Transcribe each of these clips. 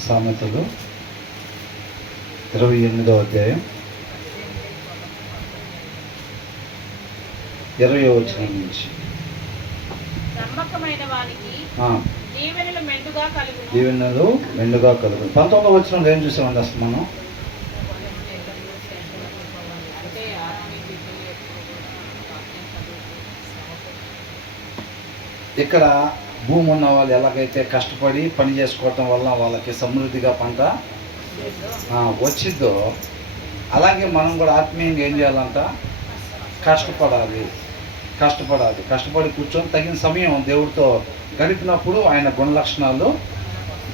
సామెతలు 28వ అధ్యాయం 20వ వచనం నుంచి. నమ్మకమైన వానికి దీవెనలు మెండుగా కలుగును. 19వ వచనంలో ఏం చూసామండి అసలు మనం? ఇక్కడ భూమి ఉన్న వాళ్ళు ఎలాగైతే కష్టపడి పని చేసుకోవటం వల్ల వాళ్ళకి సమృద్ధిగా పంట వచ్చిద్దో, అలాగే మనం కూడా ఆత్మీయంగా ఏం చేయాలంట? కష్టపడాలి. కష్టపడి కూర్చొని తగిన సమయం దేవుడితో గడిపినప్పుడు ఆయన గుణలక్షణాలు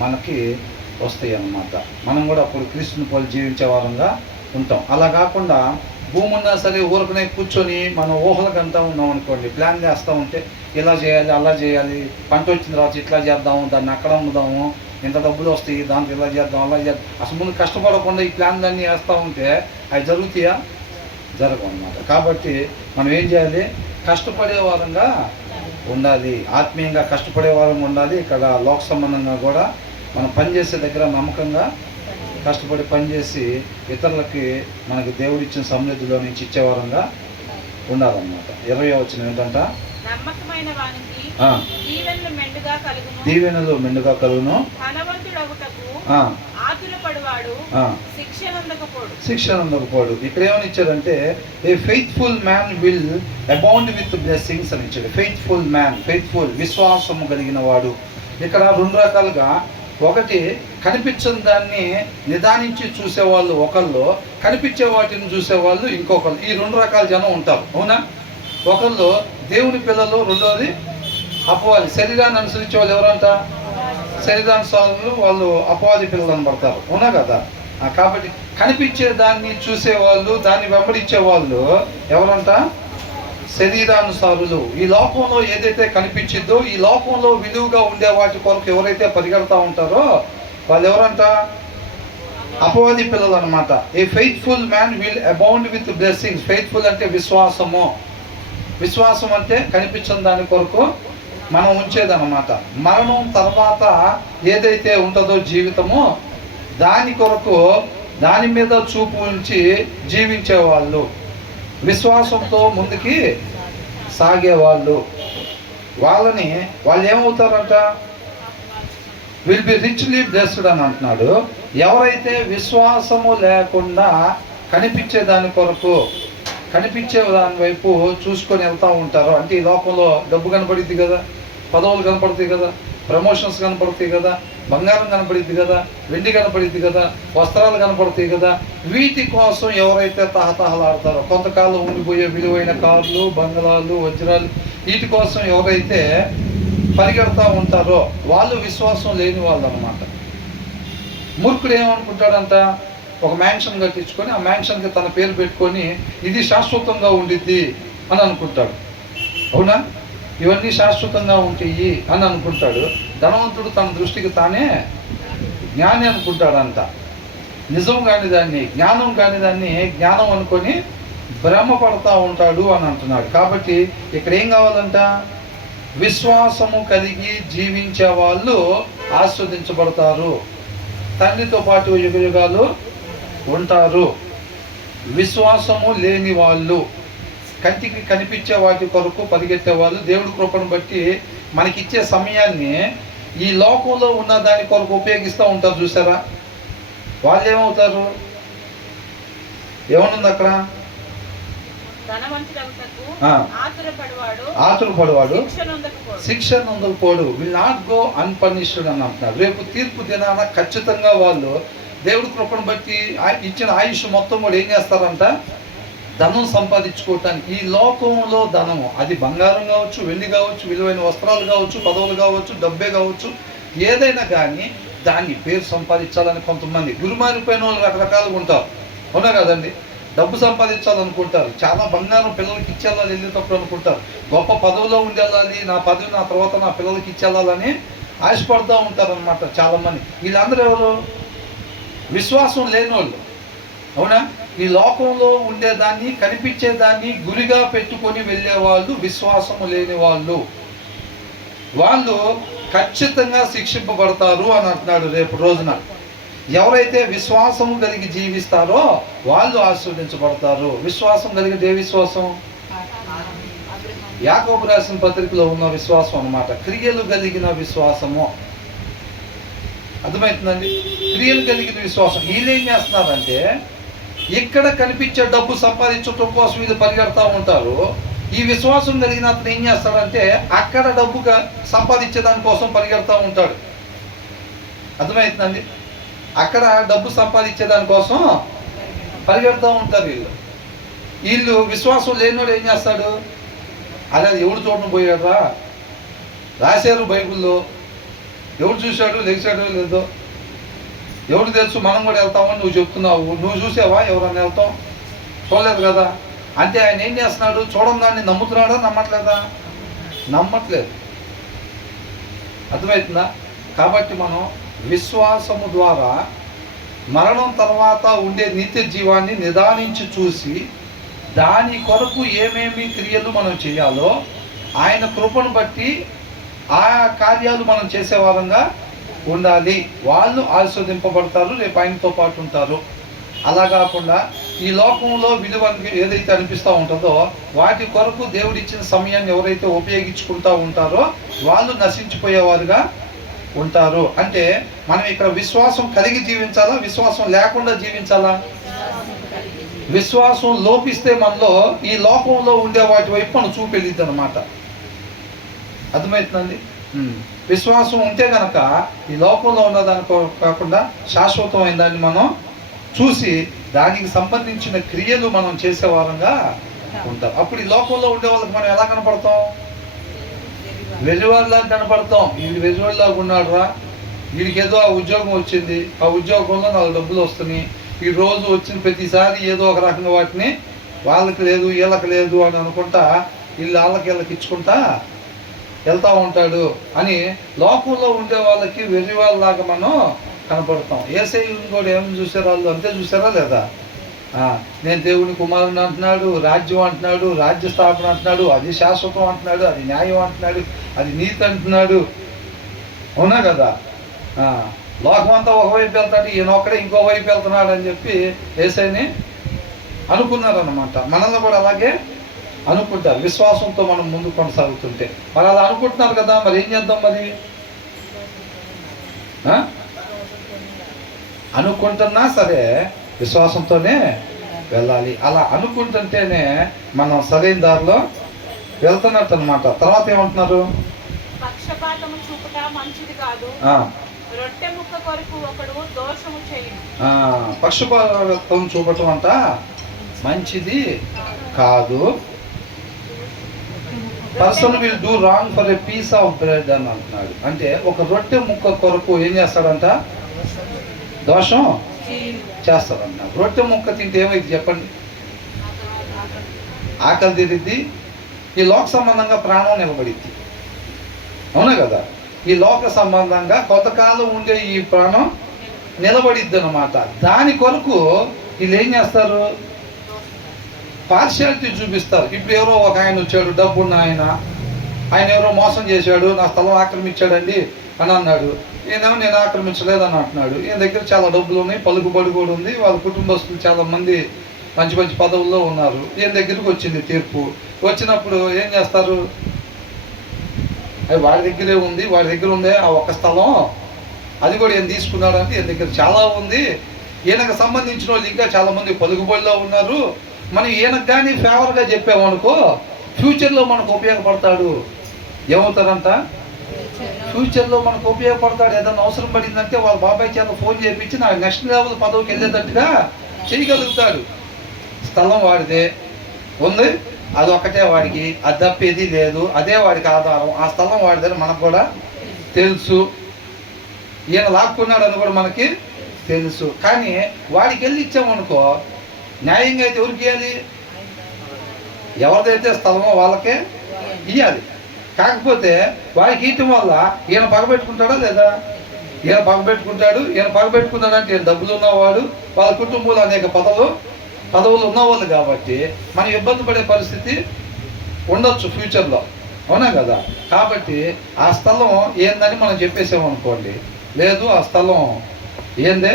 మనకి వస్తాయి అన్నమాట. మనం కూడా అప్పుడు క్రీస్తుని పోలి జీవించే వారంగా ఉంటాం. అలా కాకుండా భూమి ఉన్నా సరే ఊరుకునే కూర్చొని మనం ఊహలకంతా ఉన్నాం అనుకోండి, ప్లాన్ చేస్తూ ఉంటే ఇలా చేయాలి, అలా చేయాలి, పంట వచ్చిన తర్వాత ఇట్లా చేద్దాము, దాన్ని అక్కడ అమ్ముదాము, ఇంత డబ్బులు వస్తాయి, దాంట్లో ఇలా చేద్దాం, అలా చేద్దాం. అసలు ముందు కష్టపడకుండా ఈ ప్లాన్ అన్నీ వేస్తూ ఉంటే అవి జరుగుతాయా? జరగవు అన్నమాట. కాబట్టి మనం ఏం చేయాలి? కష్టపడే వారంగా ఉండాలి, ఆత్మీయంగా కష్టపడే వారంగా ఉండాలి. ఇక్కడ లోక సంబంధంగా కూడా మనం పనిచేసే దగ్గర నమ్మకంగా కష్టపడి పనిచేసి ఇతరులకి మనకి దేవుడిచ్చిన సమృద్ధిలో నుంచి ఇచ్చేవారంగా ఉండాలన్నమాట. 20వ వచనం ఏంటంట? నమ్మకమైన వానికి దీవెనలు మెండుగా కలుగును. శిక్ష నందకపోడు. ఇక్కడ ఏమని ఇచ్చారంటే a faithful man will abound with blessings అని ఇచ్చాడు. ఫెయిత్ఫుల్ మ్యాన్, ఫెయిత్ఫుల్ విశ్వాసము కలిగిన వాడు. ఇక్కడ 2 రకాలుగా, ఒకటి కనిపించని దాన్ని నిదానించి చూసేవాళ్ళు ఒకళ్ళు, కనిపించే వాటిని చూసేవాళ్ళు ఇంకొకళ్ళు. ఈ 2 రకాల జనం ఉంటారు, అవునా? ఒకళ్ళు దేవుని పిల్లలు, రెండోది అపవాది. శరీరాన్ని అనుసరించే వాళ్ళు ఎవరంట? శరీరానుసారులు, వాళ్ళు అపవాది పిల్లలు అనబడతారు, అవునా కదా? కాబట్టి కనిపించే దాన్ని చూసేవాళ్ళు, దాన్ని వెంబడించే వాళ్ళు ఎవరంట? శరీరానుసారులు. ఈ లోకంలో ఏదైతే కనిపించిందో, ఈ లోకంలో విలువగా ఉండే వాటి కొరకు ఎవరైతే పరిగెడతా ఉంటారో వాళ్ళు ఎవరంట? అపవాది పిల్లలు అనమాట. A faithful man will abound with blessings. Faithful అంటే విశ్వాసము. విశ్వాసం అంటే కనిపించిన దాని కొరకు మనం ఉంచేదన్నమాట. మరణం తర్వాత ఏదైతే ఉంటుందో జీవితము, దాని కొరకు దాని మీద చూపు ఉంచి జీవించేవాళ్ళు, విశ్వాసంతో ముందుకి సాగేవాళ్ళు, వాళ్ళు ఏమవుతారంట? విల్ బి రిచ్లీ బ్లెస్డ్ అని అంటున్నాడు. ఎవరైతే విశ్వాసము లేకుండా కనిపించే దాని కొరకు, కనిపించే దాని వైపు చూసుకొని వెళ్తూ ఉంటారో, అంటే ఈ లోకంలో డబ్బు కనపడుద్ది కదా, పదవులు కనపడతాయి కదా, ప్రమోషన్స్ కనపడతాయి కదా, బంగారం కనపడుద్ది కదా, వెండి కనపడుద్ది కదా, వస్త్రాలు కనపడతాయి కదా, వీటి కోసం ఎవరైతే తహతహలాడతారో, కొంతకాలం ఉండిపోయే విలువైన కార్లు, బంగ్లాలు, వజ్రాలు, వీటి కోసం ఎవరైతే పరిగెడతా ఉంటారో వాళ్ళు విశ్వాసం లేని వాళ్ళు అన్నమాట. మూర్ఖుడు ఏమనుకుంటాడంట? ఒక మ్యాన్షన్ కట్టించుకొని ఆ మ్యాన్షన్కి తన పేరు పెట్టుకొని ఇది శాశ్వతంగా ఉండిద్ది అని అనుకుంటాడు, అవునా? ఇవన్నీ శాశ్వతంగా ఉంటాయి అని అనుకుంటాడు. ధనవంతుడు తన దృష్టికి తానే జ్ఞాని అనుకుంటాడంట. నిజం కాని దాన్ని, జ్ఞానం కాని దాన్ని జ్ఞానం అనుకొని భ్రమపడతా ఉంటాడు అని అంటున్నాడు. కాబట్టి ఇక్కడ ఏం కావాలంట? విశ్వాసము కలిగి జీవించే వాళ్ళు ఆస్వాదించబడతారు, తండ్రితో పాటు యుగయుగాలు ఉంటారు. విశ్వాసము లేని వాళ్ళు, కంటికి కనిపించే వాటి కొరకు పరిగెత్తే వాళ్ళు, దేవుడి కృపను బట్టి మనకిచ్చే సమయాన్ని ఈ లోకంలో ఉన్న దాని కొరకు ఉపయోగిస్తూ ఉంటారు, చూసారా? వాళ్ళు ఏమవుతారు? ఏమనుంది అక్కడ? ఆతురపడవాడు శిక్ష నొందకపోడు, విల్ నాట్ గో అన్పనిష్డ్ అని అంటున్నారు. రేపు తీర్పు దినాన ఖచ్చితంగా వాళ్ళు దేవుడి కృపను బట్టి ఇచ్చిన ఆయుష్ మొత్తం కూడా ఏం చేస్తారంట? ధనం సంపాదించుకోవటానికి. ఈ లోకంలో ధనము, అది బంగారం కావచ్చు, వెండి కావచ్చు, విలువైన వస్త్రాలు కావచ్చు, పదవులు కావచ్చు, డబ్బే కావచ్చు, ఏదైనా కానీ దాన్ని పేరు సంపాదించాలని కొంతమంది గురుమారిపోయిన వాళ్ళు రకరకాలుగా ఉంటారు, అవునా కదండి? డబ్బు సంపాదించాలనుకుంటారు, చాలా బంగారం పిల్లలకి ఇచ్చేయాలని వెళ్ళేటప్పుడు అనుకుంటారు, గొప్ప పదవిలో ఉండేళ్ళాలి, నా పదవి నా తర్వాత నా పిల్లలకి ఇచ్చేయాలని ఆశపడుతూ ఉంటారు అనమాట చాలామంది. వీళ్ళందరూ ఎవరు? విశ్వాసం లేని వాళ్ళు, అవునా? ఈ లోకంలో ఉండేదాన్ని, కనిపించేదాన్ని గురిగా పెట్టుకొని వెళ్ళేవాళ్ళు విశ్వాసము లేని వాళ్ళు. వాళ్ళు ఖచ్చితంగా శిక్షింపబడతారు అని అంటున్నాడు. రేపు రోజున ఎవరైతే విశ్వాసము కలిగి జీవిస్తారో వాళ్ళు ఆశీర్వదించబడతారు. విశ్వాసం కలిగి ఏ విశ్వాసం? యాకోబు రాసిన పత్రికలో ఉన్న విశ్వాసం అన్నమాట. క్రియలు కలిగిన విశ్వాసము. అర్థమవుతుందండి? క్రియలు కలిగిన విశ్వాసం. వీళ్ళు ఏం చేస్తున్నారంటే ఇక్కడ కనిపించే డబ్బు సంపాదించడం కోసం వీళ్ళు పరిగెడతా ఉంటారు. ఈ విశ్వాసం కలిగిన అతను ఏం చేస్తాడంటే అక్కడ డబ్బుగా సంపాదించే దానికోసం పరిగెడతా ఉంటాడు. అర్థమవుతుందండి? అక్కడ డబ్బు సంపాదించే దానికోసం పరిగెడతా ఉంటారు వీళ్ళు విశ్వాసం లేనివాడు ఏం చేస్తాడు? అదే ఎవడు చూడను పోయాడురా, రాశారు బైబిల్లో, ఎవడు చూశాడు, లెగిశాడో లేదో ఎవడు తెలుసు, మనం కూడా వెళ్తామని నువ్వు చెప్తున్నావు. నువ్వు చూసావా? ఎవరన్నా వెళ్తాం? చూడలేదు కదా. అంటే ఆయన ఏం చేస్తున్నాడు? చూడడం దాన్ని నమ్ముతున్నాడా, నమ్మట్లేదా? నమ్మట్లేదు. అర్థమవుతుందా? కాబట్టి మనం విశ్వాసము ద్వారా మరణం తర్వాత ఉండే నిత్య జీవాన్ని నిదానించి చూసి దాని కొరకు ఏమేమి క్రియలు మనం చేయాలో ఆయన కృపను బట్టి ఆ కార్యాలు మనం చేసే వారంగా ఉండాలి. వాళ్ళు ఆశీర్వదింపబడతారు, రేపు ఆయనతో పాటు ఉంటారు. అలా కాకుండా ఈ లోకంలో విలువ ఏదైతే అనిపిస్తూ ఉంటుందో వాటి కొరకు దేవుడిచ్చిన సమయాన్ని ఎవరైతే ఉపయోగించుకుంటూ ఉంటారో వాళ్ళు నశించిపోయేవారుగా ఉంటారు. అంటే మనం ఇక్కడ విశ్వాసం కలిగి జీవించాలా, విశ్వాసం లేకుండా జీవించాలా? విశ్వాసం లోపిస్తే మనలో ఈ లోకంలో ఉండే వాటి వైపు మనం చూపెళ్ళిద్ది అనమాట. అర్థమవుతుందండి? విశ్వాసం ఉంటే కనుక ఈ లోకంలో ఉన్నదాని కాకుండా శాశ్వతమైన దాన్ని మనం చూసి దానికి సంబంధించిన క్రియలు మనం చేసేవారంగా ఉంటాం. అప్పుడు ఈ లోకంలో ఉండే వాళ్ళకి మనం ఎలా కనపడతాం? వెలివారిలాగా కనపడతాం. వీడు వెలివారిలాగా ఉన్నాడు రా, వీడికి ఏదో ఆ ఉద్యోగం వచ్చింది, ఆ ఉద్యోగంలో 4 డబ్బులు వస్తున్నాయి, ఈ రోజు వచ్చిన ప్రతిసారి ఏదో ఒక రకంగా వాటిని వాళ్ళకి లేదు వీళ్ళకి లేదు అని అనుకుంటా వీళ్ళకి ఇచ్చుకుంటా వెళ్తూ ఉంటాడు అని లోకంలో ఉండే వాళ్ళకి వెర్రి వాళ్ళలాగా మనం కనపడతాం. ఏసై కూడా ఏం చూసారు? వాళ్ళు అంతే చూసారా లేదా? నేను దేవుని కుమారుని అంటున్నాడు, రాజ్యం అంటున్నాడు, రాజ్య స్థాపన అంటున్నాడు, అది శాశ్వతం అంటున్నాడు, అది న్యాయం అంటున్నాడు, అది నీతి అంటున్నాడు. అవునా కదా? లోకమంతా ఒకవైపు వెళ్తాడు, ఈయన ఒక్కడే ఇంకో వైపు వెళ్తున్నాడు అని చెప్పి ఏసైని అనుకున్నారన్నమాట. మనల్ని కూడా అలాగే అనుకుంటారు విశ్వాసంతో మనం ముందు కొనసాగుతుంటే. మరి అలా అనుకుంటున్నారు కదా, మరి ఏం చేద్దాం? మరి అనుకుంటున్నా సరే విశ్వాసంతోనే వెళ్ళాలి. అలా అనుకుంటుంటేనే మనం సరైన దారిలో వెళ్తున్నట్టు అనమాట. తర్వాత ఏమంటున్నారు? పక్షపాతము చూపుట మంచిది కాదు, రొట్టె ముక్క కొరకు ఒకడు దోషము చేయును. పక్షపాతం చూపటం అంట మంచిది కాదు. Person will do wrong for a piece of bread అని అంటున్నాడు. అంటే ఒక రొట్టె ముక్క కొరకు ఏం చేస్తాడంట? దోషం చేస్తాడంట. రొట్టె ముక్క తింటే ఏమైంది చెప్పండి? ఆకలి తీరిద్ది, ఈ లోక సంబంధంగా ప్రాణం నిలబడిద్ది. అవునా కదా? ఈ లోక సంబంధంగా కొంతకాలం ఉండే ఈ ప్రాణం నిలబడిద్ది అన్నమాట. దాని కొరకు వీళ్ళు ఏం చేస్తారు? పార్షియాలిటీ చూపిస్తారు. ఇప్పుడు ఎవరో ఒక ఆయన వచ్చాడు, డబ్బున్న ఆయన ఎవరో మోసం చేశాడు, నా స్థలం ఆక్రమించాడండి అని అన్నాడు. ఈయనేమో నేను ఆక్రమించలేదని అంటున్నాడు. ఈయన దగ్గర చాలా డబ్బులు ఉన్నాయి, పలుకుబడి కూడా ఉంది, వాళ్ళ కుటుంబస్తులు చాలా మంది మంచి మంచి పదవుల్లో ఉన్నారు. ఈయన దగ్గరకు వచ్చింది తీర్పు. వచ్చినప్పుడు ఏం చేస్తారు? అది వాడి దగ్గరే ఉంది, వాడి దగ్గర ఉందే ఆ ఒక్క స్థలం, అది కూడా ఈయన తీసుకున్నాడు అంటే ఈయన దగ్గర చాలా ఉంది. ఈయనకు సంబంధించిన వాళ్ళు ఇంకా చాలామంది పలుకుబడిలో ఉన్నారు. మనం ఈయనకు కానీ ఫేవర్గా చెప్పామనుకో ఫ్యూచర్లో మనకు ఉపయోగపడతాడు. ఏమవుతారంట? ఫ్యూచర్లో మనకు ఉపయోగపడతాడు. ఏదైనా అవసరం పడిందంటే వాళ్ళ బాబాయ్ చేత ఫోన్ చేయించి నాకు నెక్స్ట్ లెవెల్ పదవికి వెళ్ళేటట్టుగా చేయగలుగుతాడు. స్థలం వాడిదే ఉంది, అది ఒక్కటే వాడికి, అది తప్పేది లేదు, అదే వాడికి ఆధారం. ఆ స్థలం వాడిదని మనకు కూడా తెలుసు. ఈయన లాక్కున్నాడు అని కూడా మనకి తెలుసు. కానీ వాడికి వెళ్ళి ఇచ్చామనుకో న్యాయంగా అయితే ఎవరికి ఇవ్వాలి? ఎవరిదైతే స్థలమో వాళ్ళకే ఇవ్వాలి. కాకపోతే వాడికి ఇవ్వటం వల్ల ఈయన పగబెట్టుకుంటాడా లేదా? ఈయన పగబెట్టుకుంటాడు. ఈయన పగబెట్టుకున్నాడంటే ఈయన డబ్బులు ఉన్నవాడు, వాళ్ళ కుటుంబంలో అనేక పదవులు ఉన్నవాళ్ళు కాబట్టి మనం ఇబ్బంది పడే పరిస్థితి ఉండొచ్చు ఫ్యూచర్లో. అవునా కదా? కాబట్టి ఆ స్థలం ఏందని మనం చెప్పేసామనుకోండి, లేదు ఆ స్థలం ఏందే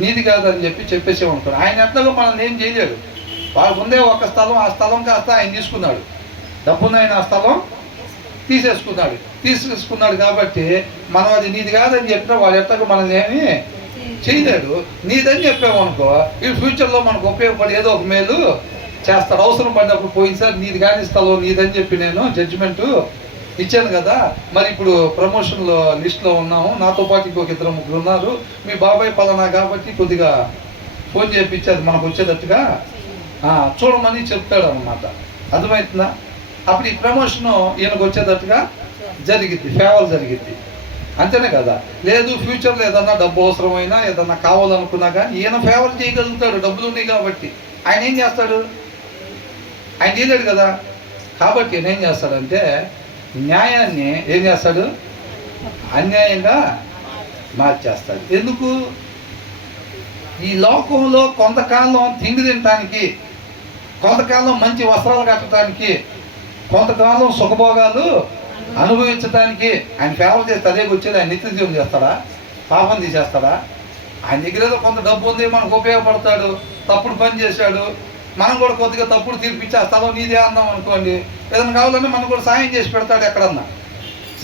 నీది కాదని చెప్పేసామనుకోండి, ఆయన ఎట్లాగో మనల్ని ఏం చేయలేడు. వాళ్ళకు ఉందే ఒక స్థలం, ఆ స్థలం కాస్త ఆయన తీసుకున్నాడు, డబ్బునైనా ఆ స్థలం తీసేసుకున్నాడు కాబట్టి మనం అది నీది కాదని చెప్పినా వాడు ఎట్లాగో మనల్ని ఏమి చేయలేడు. నీదని చెప్పామనుకో, ఈ ఫ్యూచర్లో మనకు ఉపయోగపడి ఏదో ఒక మేలు చేస్తాడు. అవసరం పడినప్పుడు పోయినసారి నీది కానీ స్థలం నీదని చెప్పి నేను జడ్జిమెంటు ఇచ్చాను కదా, మరి ఇప్పుడు ప్రమోషన్లో లిస్ట్లో ఉన్నాము, నాతో పాటు ఇంకొక 2-3 ఉన్నారు, మీ బాబాయ్ పలానా కాబట్టి కొద్దిగా ఫోన్ చేయించేది మనకు వచ్చేటట్టుగా చూడమని చెప్తాడు అనమాట. అర్థమవుతుందా? అప్పుడు ఈ ప్రమోషను ఈయనకు వచ్చేటట్టుగా జరిగిద్ది, ఫేవర్ జరిగిద్ది. అంతేనే కదా? లేదు ఫ్యూచర్లో ఏదన్నా డబ్బు అవసరమైనా ఏదన్నా కావాలనుకున్నా కానీ ఈయన ఫేవర్ చేయగలుగుతాడు, డబ్బులు ఉన్నాయి కాబట్టి. ఆయన ఏం చేస్తాడు? ఆయన చేయలేడు కదా. కాబట్టి ఈయన ఏం చేస్తాడంటే న్యాయాన్ని ఏం చేస్తాడు? అన్యాయంగా మార్చేస్తాడు. ఎందుకు? ఈ లోకంలో కొంతకాలం తిండి తినటానికి, కొంతకాలం మంచి వస్త్రాలు కట్టడానికి, కొంతకాలం సుఖభోగాలు అనుభవించడానికి ఆయన ఫేవర్ చేస్తే అదే వచ్చేది. ఆయన నిత్య జీవం చేస్తాడా? పాపం తీసేస్తాడా? ఆయన దగ్గర ఏదో కొంత డబ్బు ఉంది, మనకు ఉపయోగపడతాడు, తప్పుడు పని చేశాడు, మనం కూడా కొద్దిగా తప్పుడు తీర్పిచ్చి ఆ స్థలం నీదే అందాం అనుకోండి, ఏదైనా కావాలంటే మనం కూడా సాయం చేసి పెడతాడు. ఎక్కడన్నా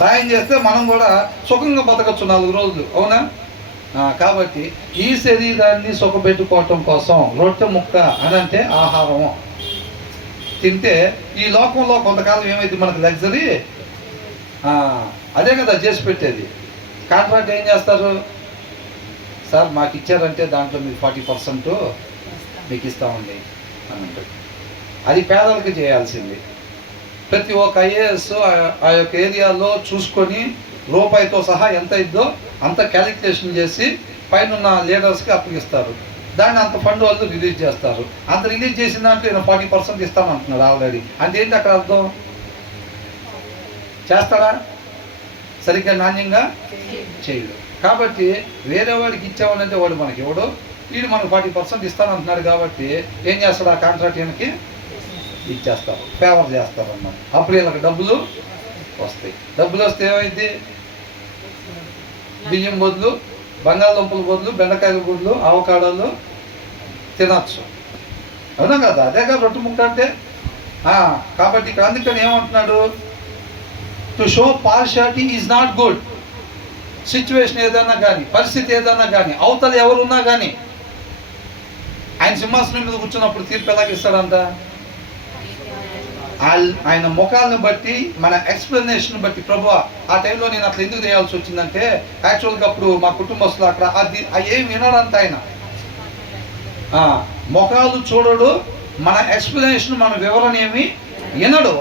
సాయం చేస్తే మనం కూడా సుఖంగా బతకచ్చు 4 రోజులు. అవునా? కాబట్టి ఈ శరీరాన్ని సుఖపెట్టుకోవటం కోసం రొట్టె ముక్క అనంటే ఆహారం తింటే ఈ లోకంలో కొంతకాలం ఏమైంది మనకు లగ్జరీ, అదే కదా చేసి పెట్టేది. కాంట్రాక్ట్ ఏం చేస్తారు? సార్ మాకు ఇచ్చారంటే దాంట్లో మీకు 40% మీకు ఇస్తామండి అని అంటారు. అది పేదలకు చేయాల్సింది. ప్రతి ఒక్క ఐఏఎస్ ఆ యొక్క ఏరియాలో చూసుకొని రూపాయితో సహా ఎంత ఇద్దో అంత క్యాలిక్యులేషన్ చేసి పైన లీడర్స్కి అప్పగిస్తారు. దాన్ని అంత ఫండ్ వాళ్ళు రిలీజ్ చేస్తారు. అంత రిలీజ్ చేసిన దాంట్లో ఈయన 40% ఇస్తానంటున్నాడు ఆల్రెడీ. అంటే ఏంటి అక్కడ అర్థం? చేస్తాడా? సరిగ్గా నాణ్యంగా చేయడు. కాబట్టి వేరే వాడికి ఇచ్చామనంటే వాడు మనకి ఎవడో, వీడు మనకు 40% ఇస్తానంటున్నాడు కాబట్టి ఏం చేస్తాడు? ఆ కాంట్రాక్ట్ ఈయనకి ఇచ్చేస్తారు, ఫేవర్ చేస్తారు అన్నమాట. అప్పుడు వీళ్ళకి డబ్బులు వస్తాయి. డబ్బులు వస్తే ఏమైంది? బియ్యం బదులు, బంగాళదుంపల బదులు, బెండకాయల బదులు అవకాడోలు తినచ్చు. అవునా కదా? అదే కదా రొట్టె ముక్క అంటే. కాబట్టి ఇక్కడ అందుకని ఏమంటున్నాడు? To show partiality is not good. Situation ఏదైనా కానీ, పరిస్థితి ఏదైనా కానీ, అవతల ఎవరున్నా కానీ, ఆయన సింహాసనం మీద కూర్చున్నప్పుడు తీర్పు ఎలాగిస్తాడంట? ఆయన ముఖాలను బట్టి, మన ఎక్స్ప్లెనేషన్ బట్టి, ప్రభు ఆ టైంలో నేను అట్లా ఎందుకు చేయాల్సి వచ్చిందంటే యాక్చువల్గా అప్పుడు మా కుటుంబస్తులు అక్కడ అది ఏం వినడంత ఆయన ముఖాలు చూడడు, మన ఎక్స్ప్లెనేషన్, మన వివరణ ఏమి వినడు.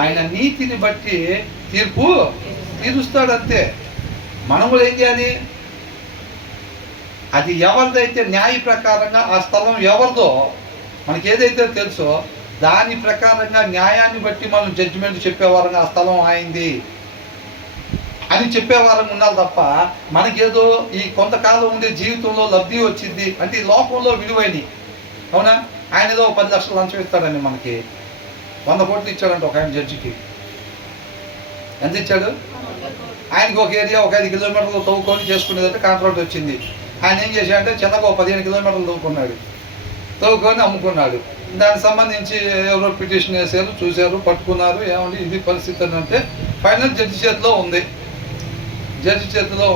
ఆయన నీతిని బట్టి తీర్పు తీరుస్తాడంతే. మనం కూడా ఏం చేయాలి? అది ఎవరిదైతే న్యాయ ప్రకారంగా ఆ స్థలం ఎవరిదో మనకి ఏదైతే తెలుసో దాని ప్రకారంగా న్యాయాన్ని బట్టి మనం జడ్జిమెంట్ చెప్పేవారంగా ఆ స్థలం అయింది అని చెప్పేవారంగా ఉండాలి తప్ప మనకేదో ఈ కొంతకాలం ఉండే జీవితంలో లబ్ధి వచ్చింది అంటే ఈ లోకంలో విలువైనవి. అవునా? ఆయన ఏదో 10 లక్షలు లంచం ఇస్తాడండి, మనకి 100 కోట్లు ఇచ్చాడంట ఒక ఆయన జడ్జికి. ఎంత ఇచ్చాడు? ఆయనకి ఒక ఏరియా ఒక 5 కిలోమీటర్లు తవ్వుకొని చేసుకునేదంటే కాంట్రాక్ట్ వచ్చింది. ఆయన ఏం చేశాడంటే చిన్నగా 15 కిలోమీటర్లు తవ్వుకున్నాడు, తవ్వుకొని అమ్ముకున్నాడు. దానికి సంబంధించి ఎవరో పిటిషన్ వేసారు, చూశారు, పట్టుకున్నారు. ఏమండి ఇది పరిస్థితి అని అంటే ఫైనల్ జడ్జి చేతిలో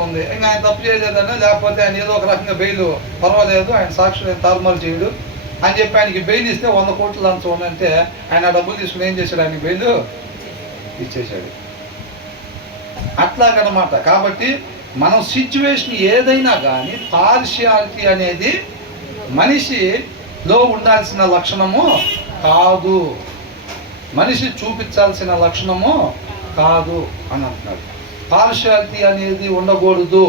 ఉంది, ఇంకా ఆయన తప్పు చేయలేదని, లేకపోతే ఆయన ఏదో ఒక రకంగా బెయిల్ పర్వాలేదు, ఆయన సాక్షులు తారుమారు చేయడు అని చెప్పి ఆయనకి బెయిల్ ఇస్తే 100 కోట్లు లంచం ఉందంటే ఆయన డబ్బులు తీసుకుని ఏం చేశాడు? ఆయనకి బెయిల్ ఇచ్చేశాడు. అట్లాగనమాట. కాబట్టి మనం సిచ్యువేషన్ ఏదైనా కానీ పార్షియాలిటీ అనేది మనిషిలో ఉండాల్సిన లక్షణము కాదు, మనిషి చూపించాల్సిన లక్షణము కాదు అని అంటున్నాడు. పార్షియాలిటీ అనేది ఉండకూడదు.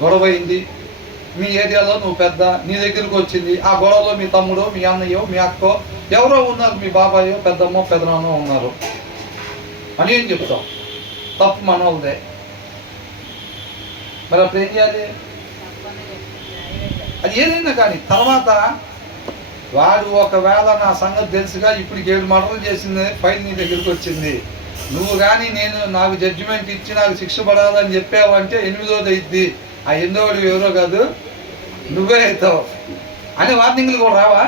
గొడవైంది, మీ ఏరియాలో నువ్వు పెద్ద, నీ దగ్గరకు వచ్చింది, ఆ గొడవలో మీ తమ్ముడు, మీ అన్నయ్యో, మీ అక్కో ఎవరో ఉన్నారు, మీ బాబాయో, పెద్దమ్మో, పెదనాన్నో ఉన్నారు అని ఏం చెప్తాం? తప్పు మనోళ్ళదే. మరి అప్పుడు ఏం చేయాలి? అది ఏదైనా కానీ తర్వాత వాడు ఒకవేళ నా సంగతి తెలుసుగా ఇప్పుడు 7 మర్డర్లు చేసింది ఫైల్ నీ దగ్గరికి వచ్చింది, నువ్వు కానీ నాకు జడ్జిమెంట్ ఇచ్చి నాకు శిక్ష పడాలని చెప్పావంటే 8వ అయింది. ఆ 8వ ఎవరో కాదు, నువ్వే అవుతావు అని వార్నింగ్లు కూడా రావా?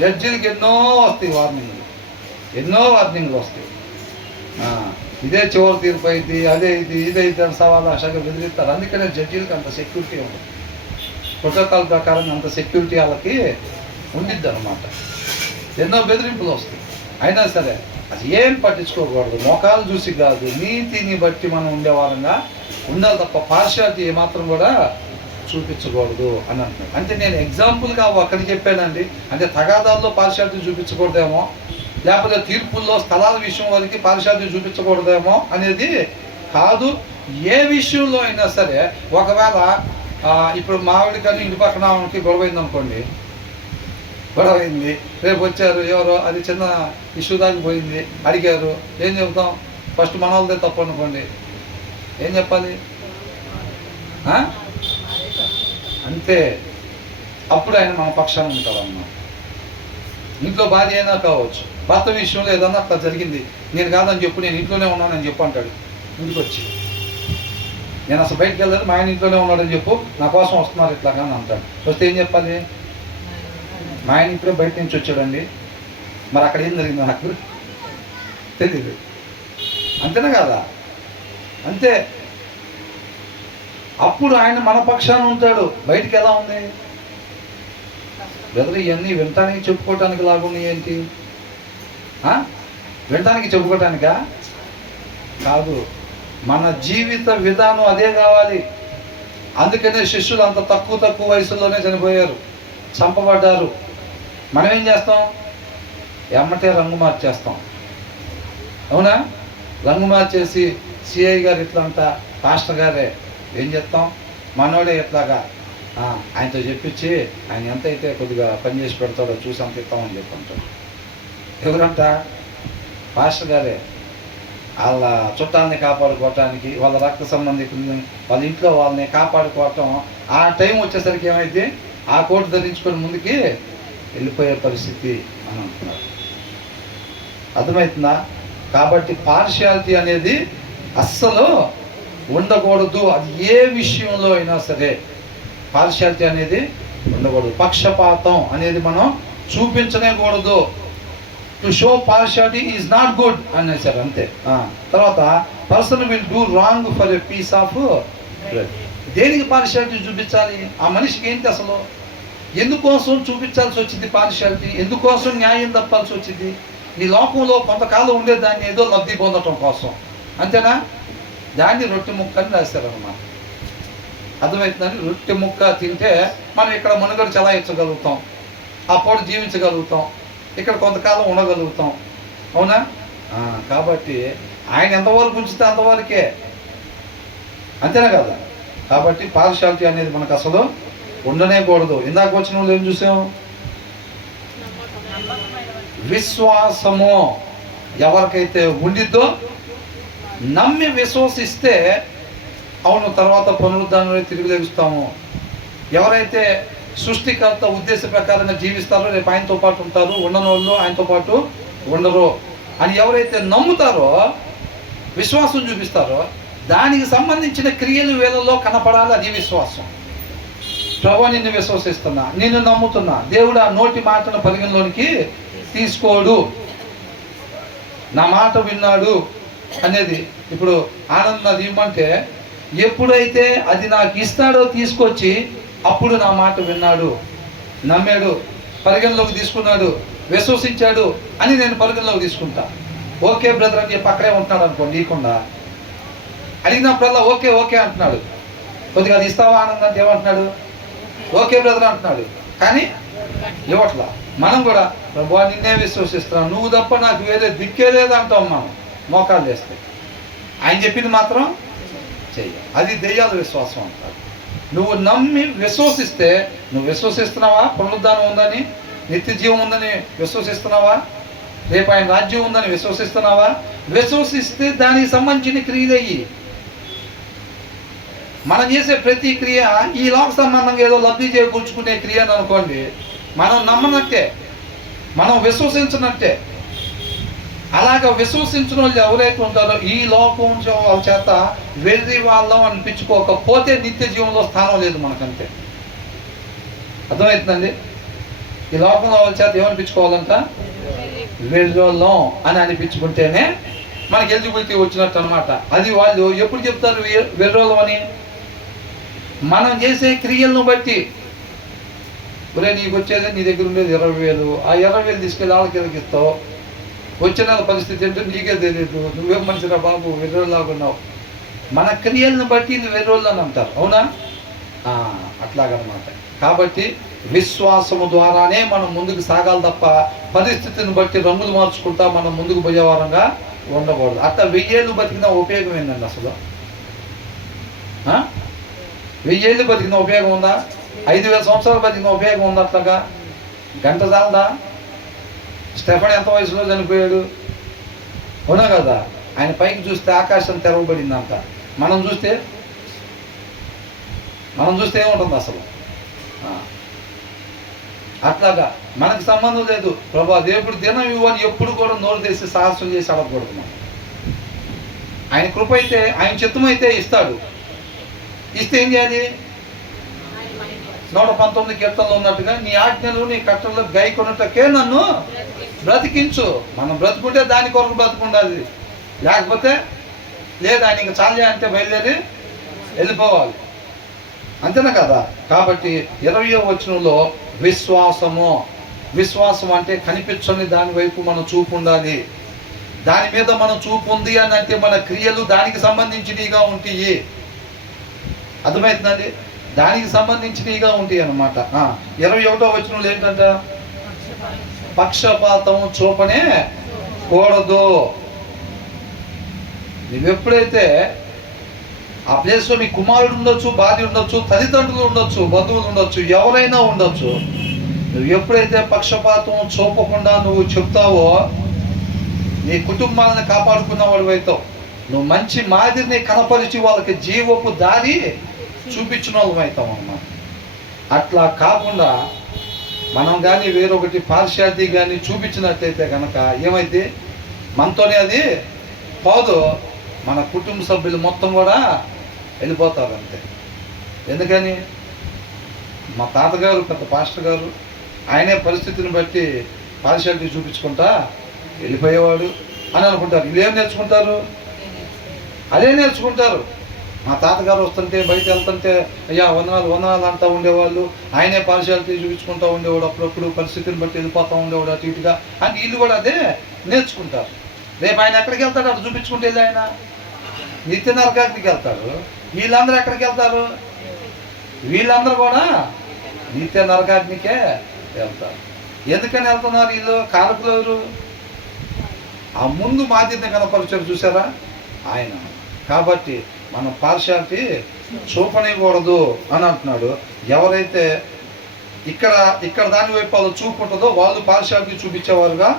జడ్జిలకి ఎన్నో వస్తాయి వార్నింగ్లు, ఎన్నో వార్నింగ్లు వస్తాయి. ఇదే చివరి తీర్పు అయింది, అదే ఇది ఇదైతే అని సవాలు ఆశగా బెదిరిస్తారు. అందుకనే జడ్జీలకి అంత సెక్యూరిటీ ఉండదు. ప్రోటోకాల్ ప్రకారం అంత సెక్యూరిటీ వాళ్ళకి ఉండిద్ది అనమాట. ఎన్నో బెదిరింపులు వస్తాయి. అయినా సరే అది ఏం పట్టించుకోకూడదు. మొఖాలు చూసి కాదు, నీతిని బట్టి మనం ఉండేవారంగా ఉండాలి తప్ప పార్షియాలిటీ ఏమాత్రం కూడా చూపించకూడదు అని అంటున్నాడు. అంటే నేను ఎగ్జాంపుల్గా అక్కడికి చెప్పానండి. అంటే తగాదాల్లో పార్షియాలిటీ చూపించకూడదేమో, లేకపోతే తీర్పుల్లో స్థలాల విషయం వరకు పార్షియాలిటీ చూపించకూడదేమో అనేది కాదు. ఏ విషయంలో అయినా సరే ఒకవేళ ఇప్పుడు మావిడి కానీ ఇంటి పక్కన ఆమెకి గొడవైంది అనుకోండి, గొడవైంది, రేపు వచ్చారు ఎవరో, అది చిన్న ఇష్యూ దాకా పోయింది, అడిగారు, ఏం చెబుతాం? ఫస్ట్ మన వాళ్ళదే తప్పు అనుకోండి, ఏం చెప్పాలి? అంతే. అప్పుడు ఆయన మన పక్షాన ఉంటాడన్నమాట. ఇంట్లో భార్య అయినా కావచ్చు, భర్త విషయంలో ఏదన్నా అట్లా జరిగింది, నేను కాదని చెప్పు, నేను ఇంట్లోనే ఉన్నానని చెప్పు అంటాడు. ఇంటికి వచ్చి నేను అసలు బయటకు వెళ్ళలేదు, మా ఆయన ఇంట్లోనే ఉన్నాడని చెప్పు, నా కోసం వస్తున్నారు ఇట్లా కానీ అంటాడు. వస్తే ఏం చెప్పాలి? మా ఆయన ఇప్పుడే బయట నుంచి వచ్చాడండి, మరి అక్కడ ఏం జరిగిందో నాకు తెలీదు. అంతేనా కాదా? అంతే. అప్పుడు ఆయన మన పక్షాన ఉంటాడు. బయటికి ఎలా ఉంది? బ్రదర్, ఇవన్నీ వినటానికి చెప్పుకోవటానికి లాగున్నాయి ఏంటి? వినటానికి చెప్పుకోవటానికా? కాదు, మన జీవిత విధానం అదే కావాలి. అందుకనే శిష్యులు అంత తక్కువ వయసులోనే చనిపోయారు, చంపబడ్డారు. మనం ఏం చేస్తాం? ఎమ్మటే రంగు మార్చేస్తాం. అవునా? రంగు మార్చేసి సిఐ గారు ఇట్లంతా, పాస్టర్ గారే ఏం చేస్తాం, మనోడే ఇట్లాగా ఆయనతో చెప్పించి ఆయన ఎంత అయితే కొద్దిగా పని చేసి పెడతాడో చూసి అంత ఇస్తామని చెప్పుకుంటాడు. ఎవరంట? పాస్టర్ గారే. వాళ్ళ చుట్టాలని కాపాడుకోవటానికి, వాళ్ళ రక్త సంబంధికుల్ని, వాళ్ళ ఇంట్లో వాళ్ళని కాపాడుకోవటం, ఆ టైం వచ్చేసరికి ఏమైంది, ఆ కోటు ధరించుకొని ముందుకి వెళ్ళిపోయే పరిస్థితి అని అంటున్నారు. అర్థమవుతుందా? కాబట్టి పార్షియాలిటీ అనేది అస్సలు ఉండకూడదు. అది ఏ విషయంలో అయినా సరే పార్షియాలిటీ అనేది ఉండకూడదు. పక్షపాతం అనేది మనం చూపించనేకూడదు. To show partiality is not good అనేసారు, అంతే. తర్వాత person will do wrong for a piece of bread. దేనికి పార్షియాలిటీ చూపించాలి? ఆ మనిషికి ఏంటి అసలు? ఎందుకోసం చూపించాల్సి వచ్చింది పార్షియాలిటీ? ఎందుకోసం న్యాయం తప్పాల్సి వచ్చింది? ఈ లోకంలో కొంతకాలం ఉండేదాన్ని ఏదో లబ్ధి పొందటం కోసం, అంతేనా? దాన్ని రొట్టె ముక్క అని రాశారన్నమాట. అర్థమవుతుందని, రొట్టె ముక్క తింటే మనం ఇక్కడ మనుగడ చలాయించగలుగుతాం, ఆ పూట జీవించగలుగుతాం, ఇక్కడ కొంతకాలం ఉండగలుగుతాం. అవునా? కాబట్టి ఆయన ఎంతవరకు ఉంచితే అంతవరకే, అంతేనా కదా? కాబట్టి పార్షియాలిటీ అనేది మనకు అసలు ఉండనేకూడదు. ఇందాక వచ్చిన వాళ్ళు ఏం చూసాం? విశ్వాసము ఎవరికైతే ఉండిద్దో, నమ్మి విశ్వసిస్తే అవును తర్వాత పునరుద్ధానంలో తిరిగి లేస్తాము. ఎవరైతే సృష్టికర్త ఉద్దేశ ప్రకారంగా జీవిస్తారో రేపు ఆయనతో పాటు ఉంటారు, ఉండని వాళ్ళు ఆయనతో పాటు ఉండరు అని ఎవరైతే నమ్ముతారో, విశ్వాసం చూపిస్తారో, దానికి సంబంధించిన క్రియలు వేళల్లో కనపడాలి. అది విశ్వాసం. ప్రభు నిన్ను విశ్వసిస్తున్నా, నిన్ను నమ్ముతున్నా, దేవుడు ఆ నోటి మాటను పరిగణలోనికి తీసుకోడు, నా మాట విన్నాడు అనేది. ఇప్పుడు ఆనంద్ నాది ఇవ్వమంటే ఎప్పుడైతే అది నాకు ఇస్తాడో తీసుకొచ్చి, అప్పుడు నా మాట విన్నాడు, నమ్మాడు, పరిగణలోకి తీసుకున్నాడు, విశ్వసించాడు అని నేను పరిగణలోకి తీసుకుంటా. ఓకే బ్రదర్ అని చెప్పి అక్కడే ఉంటున్నాడు అనుకోండి, ఇవ్వకుండా అడిగినప్పుడల్లా ఓకే ఓకే అంటున్నాడు. కొద్దిగా అది ఇస్తావా ఆనంద్ అంటే ఏమంటున్నాడు? ఓకే బ్రదర్ అంటున్నాడు, కానీ ఇవ్వట్లా. మనం కూడా ప్రభు నిన్నే విశ్వసిస్తున్నాం, నువ్వు తప్ప నాకు వేరే దిక్కే లేదు అంటాం మనం మోకాలు చేస్తే. ఆయన చెప్పింది మాత్రం చెయ్యి. అది దెయ్యాల విశ్వాసం అంటారు. నువ్వు నమ్మి విశ్వసిస్తే, నువ్వు విశ్వసిస్తున్నావా పునరుద్ధానం ఉందని, నిత్య జీవం ఉందని విశ్వసిస్తున్నావా, రేపు ఆయన రాజ్యం ఉందని విశ్వసిస్తున్నావా? విశ్వసిస్తే దానికి సంబంధించిన క్రియలయ్యి. మనం చేసే ప్రతి క్రియ ఈ లోక సంబంధంగా ఏదో లబ్ధి చేకూర్చుకునే క్రియ అని అనుకోండి, మనం నమ్మనట్టే, మనం విశ్వసించినట్టే. అలాగ విశ్వసించిన వాళ్ళు ఎవరైతే ఉంటారో ఈ లోకం వాళ్ళ చేత వెర్రి వాళ్ళం అనిపించుకోకపోతే నిత్య జీవంలో స్థానం లేదు మనకంతే. అర్థమవుతుందండి? ఈ లోకంలో వాళ్ళ చేత ఏమనిపించుకోవాలంట? వెర్రోళ్ళం అని అనిపించుకుంటేనే మనకి ఎలిజిబిలిటీ వచ్చినట్టు అనమాట. అది వాళ్ళు ఎప్పుడు చెప్తారు వెర్రోళ్ళం అని? మనం చేసే క్రియలను బట్టి. ఒరే నీకు వచ్చేది నీ దగ్గర ఉండేది 20,000, ఆ 20,000 తీసుకెళ్ళి వాళ్ళకి ఎదిగిస్తావు. వచ్చిన పరిస్థితి ఏంటో నీకే తెలియదు. నువ్వేం మనిషిరా బాబు, వెర్రోళ్ళలాగున్నావు. మన క్రియలను బట్టి ఇది వెర్రోళ్ళు అని అంటారు. అవునా? అట్లాగనమాట. కాబట్టి విశ్వాసము ద్వారానే మనం ముందుకు సాగాలి తప్ప పరిస్థితిని బట్టి రంగులు మార్చుకుంటా మనం ముందుకు పోయేవారంగా ఉండకూడదు. అట్లా 1000 ఏళ్ళు బతికిన ఉపయోగం ఏంటండి అసలు? 1000 ఏళ్ళు బతికిన ఉపయోగం ఉందా? 5,000 సంవత్సరాలు బతికిన ఉపయోగం ఉందా? అట్లాగా గంట చాలదా? స్టెఫన్ ఎంత వయసులో చనిపోయాడు? అవునా కదా? ఆయన పైకి చూస్తే ఆకాశం తెరవబడిందంట. మనం చూస్తే ఏముంటుంది అసలు? అట్లాగా మనకు సంబంధం లేదు. ప్రభా దేవుడు దినం ఇవ్వని ఎప్పుడు కూడా నోరు తెసి సాహసం చేసి అడగకూడదు మనం. ఆయన కృప అయితే, ఆయన చిత్తమైతే ఇస్తాడు. ఇస్తే ఏం చేయాలి? 119 కీర్తనలో ఉన్నట్టుగా నీ ఆజ్ఞలు నీ కట్టలు గైకొనుటకే నన్ను బ్రతికించు. మనం బ్రతుకుంటే దాని కొరకు బ్రతుకుండాలి, లేకపోతే లేదు ఆయన ఇంకా చాలే అంటే బయలుదేరి వెళ్ళిపోవాలి. అంతేనా కదా? కాబట్టి 20వ వచనంలో విశ్వాసం అంటే కనిపించని దాని వైపు మనం చూపు ఉండాలి. దాని మీద మనం చూపు ఉంది అని అంటే మన క్రియలు దానికి సంబంధించినవిగా ఉంటాయి. అర్థమవుతుందండి? దానికి సంబంధించినవిగా ఉంటాయి అన్నమాట. 21వ వచనంలో ఏంటంట? పక్షపాతం చూపనే కూడదు. నువ్వెప్పుడైతే ఆ ప్లేస్లో నీ కుమారుడు ఉండొచ్చు, భార్య ఉండొచ్చు, తల్లిదండ్రులు ఉండొచ్చు, బంధువులు ఉండొచ్చు, ఎవరైనా ఉండొచ్చు, నువ్వు ఎప్పుడైతే పక్షపాతం చూపకుండా నువ్వు చెప్తావో నీ కుటుంబాలను కాపాడుకున్న వాడు అవుతావు. నువ్వు మంచి మాదిరిని కనపరిచి వాళ్ళకి జీవపు దారి చూపించిన వాళ్ళం అవుతాం అన్నమాట. అట్లా కాకుండా మనం కానీ వేరొకటి పార్షియాలిటీ కానీ చూపించినట్లయితే కనుక ఏమైతే మనతోనే అది పోదు, మన కుటుంబ సభ్యులు మొత్తం కూడా వెళ్ళిపోతారు అంతే. ఎందుకని? మా తాతగారు పెద్ద పాస్టర్ గారు ఆయనే పరిస్థితిని బట్టి పార్షియాలిటీ చూపించుకుంటా వెళ్ళిపోయేవాడు అని అనుకుంటారు. వీళ్ళు ఏం నేర్చుకుంటారు? అదే నేర్చుకుంటారు. మా తాతగారు వస్తుంటే బయట వెళ్తుంటే అయ్యా వందనాలు అంటూ ఉండేవాళ్ళు, ఆయనే పార్షియాలిటీ చూపించుకుంటూ ఉండేవాడు, అప్పుడప్పుడు పరిస్థితిని బట్టి వెళ్ళిపోతూ ఉండేవాడు అటు ఇటుగా అని వీళ్ళు కూడా అదే నేర్చుకుంటారు. రేపు ఆయన ఎక్కడికి వెళ్తాడు? అటు చూపించుకుంటే వెళ్ళి ఆయన నిత్య నరకానికి వెళ్తాడు. వీళ్ళందరూ ఎక్కడికి వెళ్తారు? వీళ్ళందరూ కూడా నిత్య నరకాగ్నికే వెళ్తారు. ఎందుకని వెళ్తున్నారు వీళ్ళు? కారకులు ఎవరు? ఆ ముందు మాదిరిని కనపరిచారు చూసారా ఆయన. కాబట్టి మనం పార్షియాలిటీ చూపనికూడదు అని అంటున్నాడు. ఎవరైతే ఇక్కడ దాని వైపు వాళ్ళు చూపు ఉంటుందో వాళ్ళు పార్షియాలిటీ చూపించేవారుగా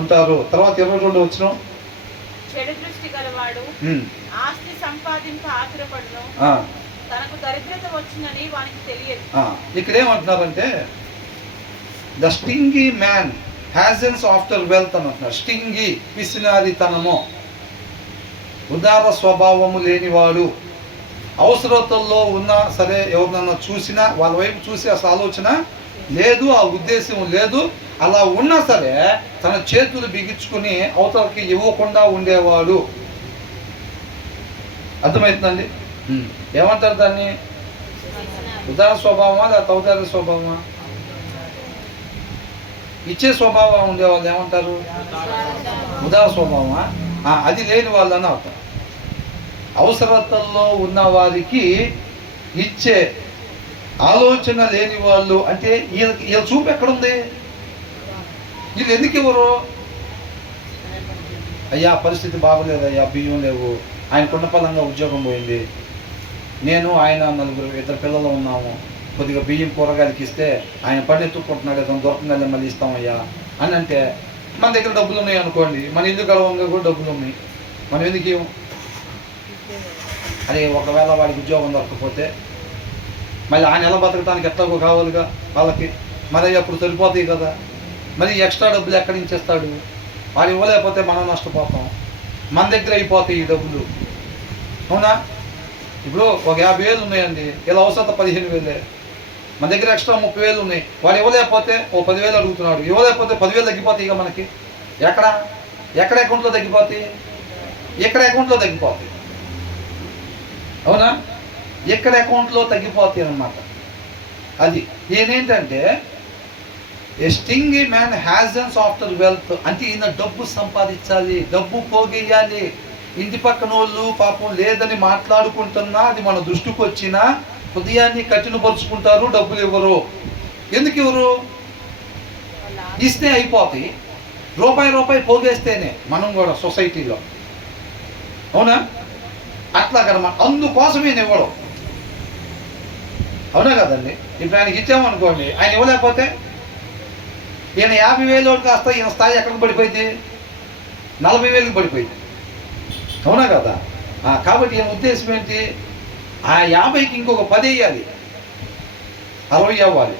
ఉంటారు. తర్వాత 22 వచ్చిన చెడు దృష్టి గలవాడు ఆస్తి సంపాదింప ఆతురపడును, తనకు దరిద్రత వచ్చిందని వానికి తెలియదు. ఇక్కడ ఏమంటున్నారంటే ద స్టింగీ మ్యాన్ హ్యాజన్స్ ఆఫ్టర్ వెల్త్ అని అంటున్నారు. స్టింగీ పిసినారితనము, ఉదార స్వభావము లేనివాడు, అవసరతల్లో ఉన్నా సరే ఎవరినన్నా చూసినా వాళ్ళ వైపు చూసి అసలు ఆలోచన లేదు, ఆ ఉద్దేశం లేదు. అలా ఉన్నా సరే తన చేతులు బిగించుకుని అవతలకి ఇవ్వకుండా ఉండేవాడు. అర్థమవుతుందండి? ఏమంటారు దాన్ని? ఉదార స్వభావమా లేదా ఔదార్య స్వభావమా? ఇచ్చే స్వభావం ఉండేవాళ్ళు ఏమంటారు? ఉదార స్వభావమా? అది లేని వాళ్ళని అవుతారు. అవసరతల్లో ఉన్న వారికి ఇచ్చే ఆలోచన లేని వాళ్ళు అంటే వీళ్ళ చూపు ఎక్కడుంది? వీళ్ళు ఎందుకు ఇవ్వరు? అయ్యా పరిస్థితి బాగోలేదు, అయ్యా బియ్యం లేవు, ఆయనకున్న పలంగా ఉద్యోగం పోయింది, నేను ఆయన 2 పిల్లలు ఉన్నాము, కొద్దిగా బియ్యం కూరగాయలకి ఇస్తే ఆయన పని ఎత్తుకుంటున్నాడు, ఏదైనా దొరకగానే మళ్ళీ ఇస్తామయ్యా అని అంటే మన దగ్గర డబ్బులు ఉన్నాయి అనుకోండి, మన ఇల్లు గడవంగా కూడా డబ్బులు ఉన్నాయి, మనం ఎందుకు ఇవ్వం? అదే ఒకవేళ వాడికి ఉద్యోగం దొరకకపోతే మళ్ళీ ఆ నెల బతకడానికి ఎట్లాగో కావాలిగా వాళ్ళకి, మరి అప్పుడు సరిపోతాయి కదా, మరి ఎక్స్ట్రా డబ్బులు ఎక్కడి నుంచి ఇస్తాడు? వాడు ఇవ్వలేకపోతే మనం నష్టపోతాం, మన దగ్గర అయిపోతాయి ఈ డబ్బులు. అవునా? ఇప్పుడు ఒక 50,000 ఉన్నాయండి, ఇలా అవసరం 15,000. మన దగ్గర ఎక్స్ట్రా 30,000 ఉన్నాయి. వాడు ఇవ్వలేకపోతే ఓ 10,000 అడుగుతున్నాడు, ఇవ్వలేకపోతే 10,000 తగ్గిపోతాయి. ఇక మనకి ఎక్కడ అకౌంట్లో తగ్గిపోతాయి? ఎక్కడ అకౌంట్లో తగ్గిపోతాయి. అవునా? ఎక్కడ అకౌంట్లో తగ్గిపోతాయి అన్నమాట. అది ఈయనేంటంటే ఏ స్టింగ్ మ్యాన్ హ్యాజన్స్ ఆఫ్టర్ వెల్త్, అంటే ఈయన డబ్బు సంపాదించాలి, డబ్బు పోగేయాలి. ఇంటి పక్కన వాళ్ళు పాపం లేదని మాట్లాడుకుంటున్నా అది మన దృష్టికి వచ్చినా హృదయాన్ని కఠినపరుచుకుంటారు, డబ్బులు ఇవ్వరు. ఎందుకు ఇవ్వరు? ఇస్తే అయిపోతాయి. రూపాయి పోగేస్తేనే మనం కూడా సొసైటీలో. అవునా? అట్లాగనమాట. అందుకోసమే ఇవ్వడం. అవునా కదండి? ఇప్పుడు ఆయనకి ఇచ్చామనుకోండి, ఆయన ఇవ్వలేకపోతే ఈయన 50,000 కాస్త ఈయన స్థాయి ఎక్కడికి పడిపోయింది? 40,000కి పడిపోయింది. అవునా కదా? కాబట్టి ఈయన ఉద్దేశం ఏంటి? ఆ 50కి ఇంకొక 10 వేయాలి, 60 అవ్వాలి.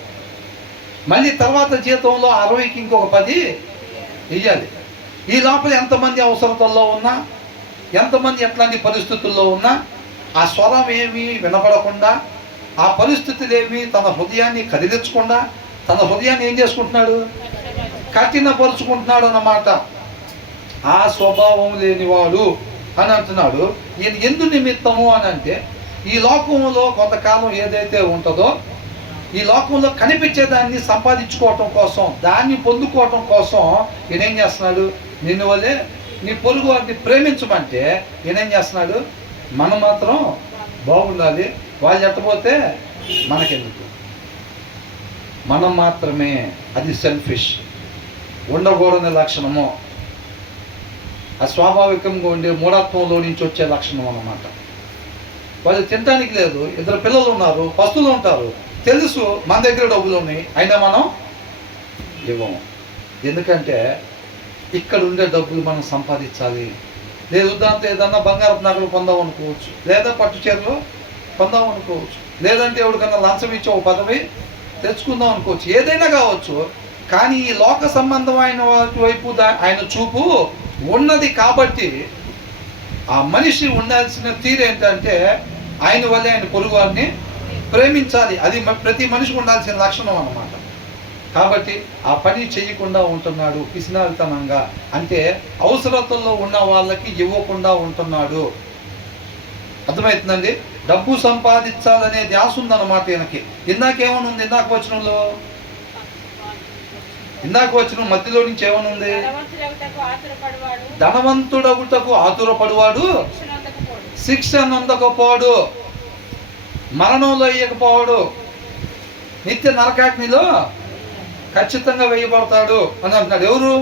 మళ్ళీ తర్వాత జీతంలో 60కి ఇంకొక 10 వేయాలి. ఈ లోపల ఎంతమంది అవసరతల్లో ఉన్నా, ఎంతమంది ఎట్లాంటి పరిస్థితుల్లో ఉన్నా ఆ స్వరం ఏమీ వినపడకుండా, ఆ పరిస్థితులు ఏమీ తన హృదయాన్ని కదిలించకుండా తన హృదయాన్ని ఏం చేసుకుంటున్నాడు? కఠినపరుచుకుంటున్నాడు అన్నమాట. ఆ స్వభావం లేనివాడు అని అంటున్నాడు. ఈయన ఎందు నిమిత్తము అని అంటే ఈ లోకంలో కొంతకాలం ఏదైతే ఉంటుందో, ఈ లోకంలో కనిపించేదాన్ని సంపాదించుకోవటం కోసం, దాన్ని పొందుకోవటం కోసం ఈయనేం చేస్తున్నాడు? నిన్ను వల్లే నీ పొరుగు వారిని ప్రేమించమంటే ఈయనేం చేస్తున్నాడు? మనం మాత్రం బాగుండాలి, వాళ్ళు ఎట్టపోతే మనకెందుకు, మనం మాత్రమే. అది సెల్ఫిష్, ఉండకూడని లక్షణము, అస్వాభావికంగా ఉండే మూఢత్వంలో నుంచి వచ్చే లక్షణం అన్నమాట. వాళ్ళు తినడానికి లేదు, 2 పిల్లలు ఉన్నారు, పస్తులు ఉంటారు, తెలుసు మన దగ్గర డబ్బులు ఉన్నాయి, అయినా మనం ఇవ్వము. ఎందుకంటే ఇక్కడ ఉండే డబ్బులు మనం సంపాదించాలి. లేదు దాంతో ఏదన్నా బంగారపు నగలు పొందాం అనుకోవచ్చు, లేదా పట్టు చీరలు పొందాం అనుకోవచ్చు, లేదంటే ఎవరికన్నా లంచం ఇచ్చి ఒక పదవి తెచ్చుకుందాం అనుకోవచ్చు, ఏదైనా కావచ్చు. కానీ ఈ లోక సంబంధమైన వాటి వైపు ఆయన చూపు ఉన్నది. కాబట్టి ఆ మనిషి ఉండాల్సిన తీరు ఏంటంటే ఆయన వల్లే ఆయన పొరుగు వారిని ప్రేమించాలి. అది ప్రతి మనిషికి ఉండాల్సిన లక్షణం అన్నమాట. కాబట్టి ఆ పని చేయకుండా ఉంటున్నాడు పిసినారితనంగా, అంటే అవసరతల్లో ఉన్న వాళ్ళకి ఇవ్వకుండా ఉంటున్నాడు. అర్థమవుతుందండి? డబ్బు సంపాదించాలనే ధ్యాస ఉందన్నమాట ఈయనకి. ఇందాకేమని ఉంది? ఇందాక వచ్చిన మధ్యలో నుంచి ఏమనుంది? ధనవంతుడగుటకు ఆతురపడువాడు శిక్ష నొందకపోడు, మరణంలో వేయకపోవాడు, నిత్య నరకాగ్నిలో ఖచ్చితంగా వేయబడతాడు అని అంటున్నాడు. ఎవరు?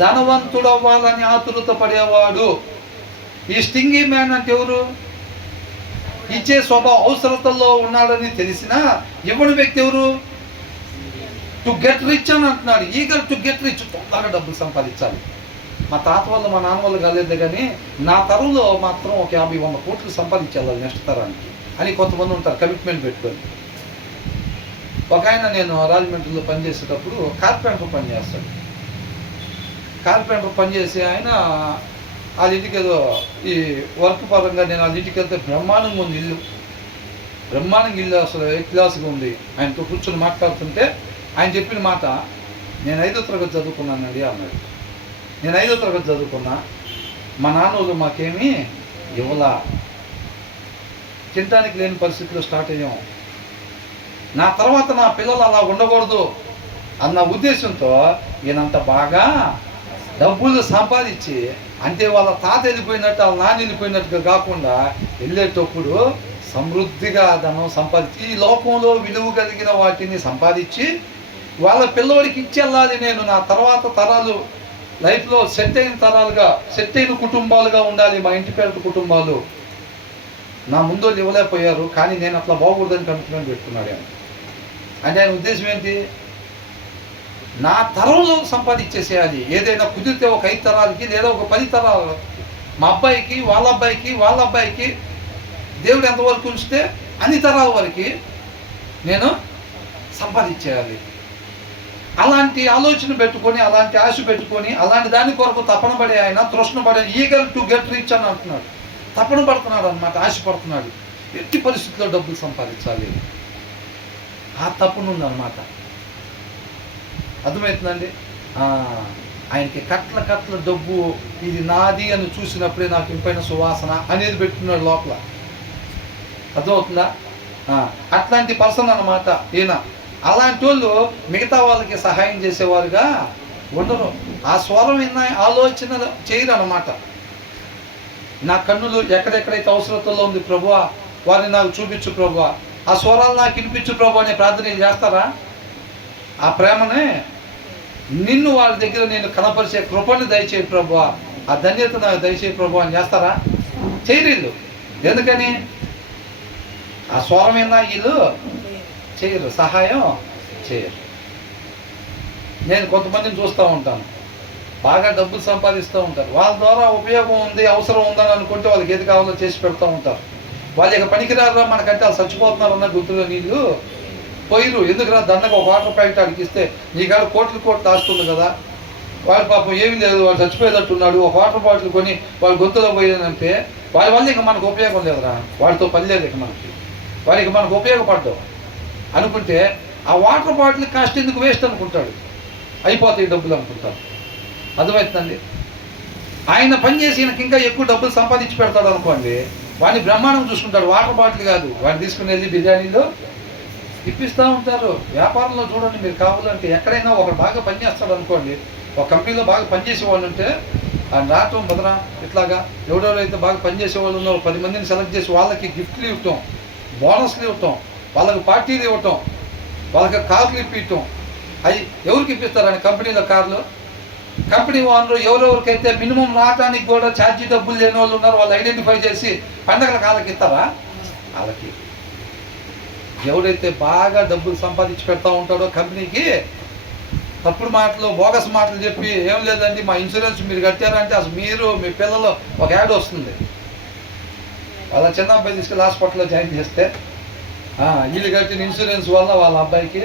ధనవంతుడు అవ్వాలని ఆతురత పడేవాడు. ఈ స్టింగీ మ్యాన్ అంటే ఎవరు? ఇచ్చే స్వభావం, అవసరతల్లో ఉన్నాడని తెలిసినా ఇవ్వని వ్యక్తి ఎవరు? టు గెట్ రిచ్ అని అంటున్నాడు. ఈగర్ టు గెట్ రిచ్, తొందరగా డబ్బులు సంపాదించాలి. మా తాత వల్ల మా నాన్న వల్ల కాలేదు కానీ నా తరంలో మాత్రం ఒక 50-100 కోట్లు సంపాదించాలి నెక్స్ట్ తరానికి అని కొంతమంది ఉంటారు, కమిట్మెంట్ పెట్టుకొని. ఒక ఆయన, నేను రాజమండ్రిలో పనిచేసేటప్పుడు కార్పెంటర్ పని చేస్తాడు. కార్పెంటర్ పనిచేసి ఆయన వాళ్ళ ఇంటికి ఏదో ఈ వర్క్ పరంగా నేను వాళ్ళ ఇంటికి వెళ్తే బ్రహ్మాండంగా ఉంది ఇల్లు, బ్రహ్మాండంగా ఇల్లు, అసలు ఏ క్లాస్గా ఉంది. ఆయనతో కూర్చొని మాట్లాడుతుంటే ఆయన చెప్పిన మాట, నేను 5వ తరగతి చదువుకున్నానండి అన్నాడు. నేను 5వ తరగతి చదువుకున్నా, మా నాన్నోళ్ళు మాకేమీ ఇవ్వలా, తినడానికి లేని పరిస్థితిలో స్టార్ట్ అయ్యాం. నా తర్వాత నా పిల్లలు అలా ఉండకూడదు అన్న ఉద్దేశంతో ఈయనంత బాగా డబ్బులు సంపాదించి, అంటే వాళ్ళ తాత వెళ్ళిపోయినట్టు వాళ్ళ నాన్న వెళ్ళిపోయినట్టుగా కాకుండా వెళ్ళేటప్పుడు సమృద్ధిగా ధనం సంపాదించి, ఈ లోకంలో విలువ కలిగిన వాటిని సంపాదించి వాళ్ళ పిల్లోడికి ఇచ్చెళ్ళాలి. నేను నా తర్వాత తరాలు లైఫ్లో సెట్ అయిన తరాలుగా, సెట్ అయిన కుటుంబాలుగా ఉండాలి మా ఇంటి పేద కుటుంబాలు. నా ముందు ఇవ్వలేకపోయారు, కానీ నేను అట్లా బాగకూడదని కమిట్మెంట్ పెట్టుకున్నాడు ఆయన. అంటే ఆయన ఉద్దేశం ఏంటి? నా తరంలో సంపాదించేసేయాలి. ఏదైనా కుదిరితే ఒక 5 తరాలకి లేదా ఒక 10 తరాలు, మా అబ్బాయికి, వాళ్ళ అబ్బాయికి, వాళ్ళ అబ్బాయికి, దేవుడు ఎంతవరకు ఉంచితే అన్ని తరాల వరకు నేను సంపాదించేయాలి. అలాంటి ఆలోచన పెట్టుకొని, అలాంటి ఆశ పెట్టుకొని, అలాంటి దాని కొరకు తపన పడే ఆయన, తృష్ణ పడే, ఈగర్ టు గెట్ రిచ్ అని అంటున్నాడు. తపన పడుతున్నాడు అనమాట, ఆశపడుతున్నాడు. ఎట్టి పరిస్థితుల్లో డబ్బులు సంపాదించాలి, ఆ తపన ఉందన్నమాట. అర్థమవుతుందండి. ఆయనకి కట్ల డబ్బు, ఇది నాది అని చూసినప్పుడే నాకు ఇంపైన సువాసన అనేది పెట్టుకున్నాడు లోపల. అర్థమవుతుందా? అట్లాంటి పర్సన్ అన్నమాట ఈయన. అలాంటి వాళ్ళు మిగతా వాళ్ళకి సహాయం చేసేవారుగా ఉండరు. ఆ స్వరం విన్న ఆలోచన చేయరు అన్నమాట. నా కన్నులు ఎక్కడెక్కడైతే అవసరతలో ఉంది ప్రభువా, వారిని నాకు చూపించు ప్రభువా, ఆ స్వరాలు నాకు వినిపించు ప్రభు అనే ప్రార్థన చేస్తారా? ఆ ప్రేమనే, నిన్ను వాళ్ళ దగ్గర నేను కనపరిచే కృపను దయచేయి ప్రభువా, ఆ ధన్యత నాకు దయచేయి ప్రభు అని చేస్తారా? చేయరు. ఎందుకని? ఆ స్వరం విన్నా వీళ్ళు చేయరు, సహాయం చేయరు. నేను కొంతమందిని చూస్తూ ఉంటాను, బాగా డబ్బులు సంపాదిస్తూ ఉంటారు. వాళ్ళ ద్వారా ఉపయోగం ఉంది, అవసరం ఉందని అనుకుంటే వాళ్ళకి ఏది కావాలో చేసి పెడతా ఉంటారు. వాళ్ళు ఇక పనికిరారా మనకంటే వాళ్ళు చచ్చిపోతున్నారు అన్న గుర్తులో నీళ్ళు పోయిరు. ఎందుకురా దండగా ఒక వాటర్ ప్యాకెట్ అడిగిస్తే నీకాడ కోట్లు దాస్తుంది కదా, వాడు పాపం ఏమీ లేదు, వాడు చచ్చిపోయేటట్టున్నాడు, ఒక వాటర్ బాటిల్ కొని వాళ్ళు గొంతులో పోయేదంటే వాళ్ళ వల్ల ఇక మనకు ఉపయోగం లేదురా, వాడితో పని లేదు ఇక మనకి, వాడికి మనకు ఉపయోగపడ్డాం అనుకుంటే ఆ వాటర్ బాటిల్ కాస్ట్ ఎందుకు వేస్ట్ అనుకుంటాడు, అయిపోతాయి డబ్బులు అనుకుంటాడు. అర్థమవుతుందండి. ఆయన పని చేసి ఈయనకి ఇంకా ఎక్కువ డబ్బులు సంపాదించి పెడతాడు అనుకోండి, వాడిని బ్రహ్మాండం చూసుకుంటాడు. వాటర్ బాటిల్ కాదు, వాడిని తీసుకుని వెళ్ళి బిర్యానీలో ఇప్పిస్తూ ఉంటారు. వ్యాపారంలో చూడండి, మీరు కావాలంటే ఎక్కడైనా ఒకరు బాగా పనిచేస్తాడు అనుకోండి, ఒక కంపెనీలో బాగా పనిచేసేవాళ్ళు ఉంటే ఆయన రావటం బదరా ఇట్లాగా ఎవరెవరైతే బాగా పనిచేసేవాళ్ళు ఉన్నారో 10 మందిని సెలెక్ట్ చేసి వాళ్ళకి గిఫ్ట్లు ఇవ్వటం, బోనస్లు ఇవ్వటం, వాళ్ళకి పార్టీలు ఇవ్వటం, వాళ్ళకి కార్లు ఇప్పించటం. అవి ఎవరికి ఇప్పిస్తారని కంపెనీలో కార్లు? కంపెనీ ఓనరు ఎవరెవరికైతే మినిమం రావడానికి కూడా ఛార్జీ డబ్బులు లేని వాళ్ళు ఉన్నారు, వాళ్ళు ఐడెంటిఫై చేసి పండగల కాళ్ళకి ఇస్తారా? వాళ్ళకి. ఎవరైతే బాగా డబ్బులు సంపాదించి పెడతా ఉంటాడో కంపెనీకి, తప్పుడు మాటలు, బోగస్ మాటలు చెప్పి ఏం లేదండి మా ఇన్సూరెన్స్ మీరు కట్టారంటే అసలు మీరు మీ పిల్లలు ఒక యాడ్ వస్తుంది, వాళ్ళ చిన్న అబ్బాయి తీసుకెళ్ళి హాస్పిటల్లో జాయిన్ చేస్తే వీళ్ళు కట్టిన ఇన్సూరెన్స్ వల్ల వాళ్ళ అబ్బాయికి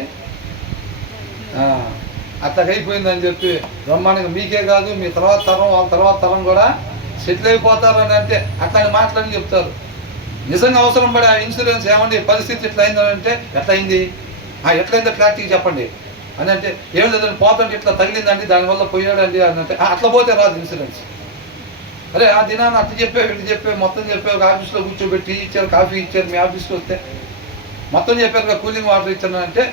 అట్లాగైపోయిందని చెప్పి బ్రహ్మాండంగా మీకే కాదు మీ తర్వాత తరం వాళ్ళ తర్వాత తరం కూడా సెటిల్ అయిపోతారు అని అంటే అట్లాంటి మాటలని చెప్తారు. నిజంగా అవసరం పడే ఆ ఇన్సూరెన్స్ ఏమండి పరిస్థితి ఎట్లా అయిందంటే ఎట్లయింది, ఎట్లయిందో క్లారిటీగా చెప్పండి అని అంటే ఏం లేదండి పోతుంటే ఇట్లా తగిలిందండి దానివల్ల పోయాడండి అని అంటే అట్లా పోతే రాదు ఇన్సూరెన్స్. అరే ఆ దినాన్ని అట్లా చెప్పావు ఇట్లా చెప్పావు మొత్తం చెప్పావు, ఒక ఆఫీస్లో కూర్చోబెట్టి ఇచ్చారు, కాఫీ ఇచ్చారు, మీ ఆఫీస్కి వస్తే మొత్తం చెప్పారు, కూలింగ్ వాటర్ ఇచ్చాను అంటే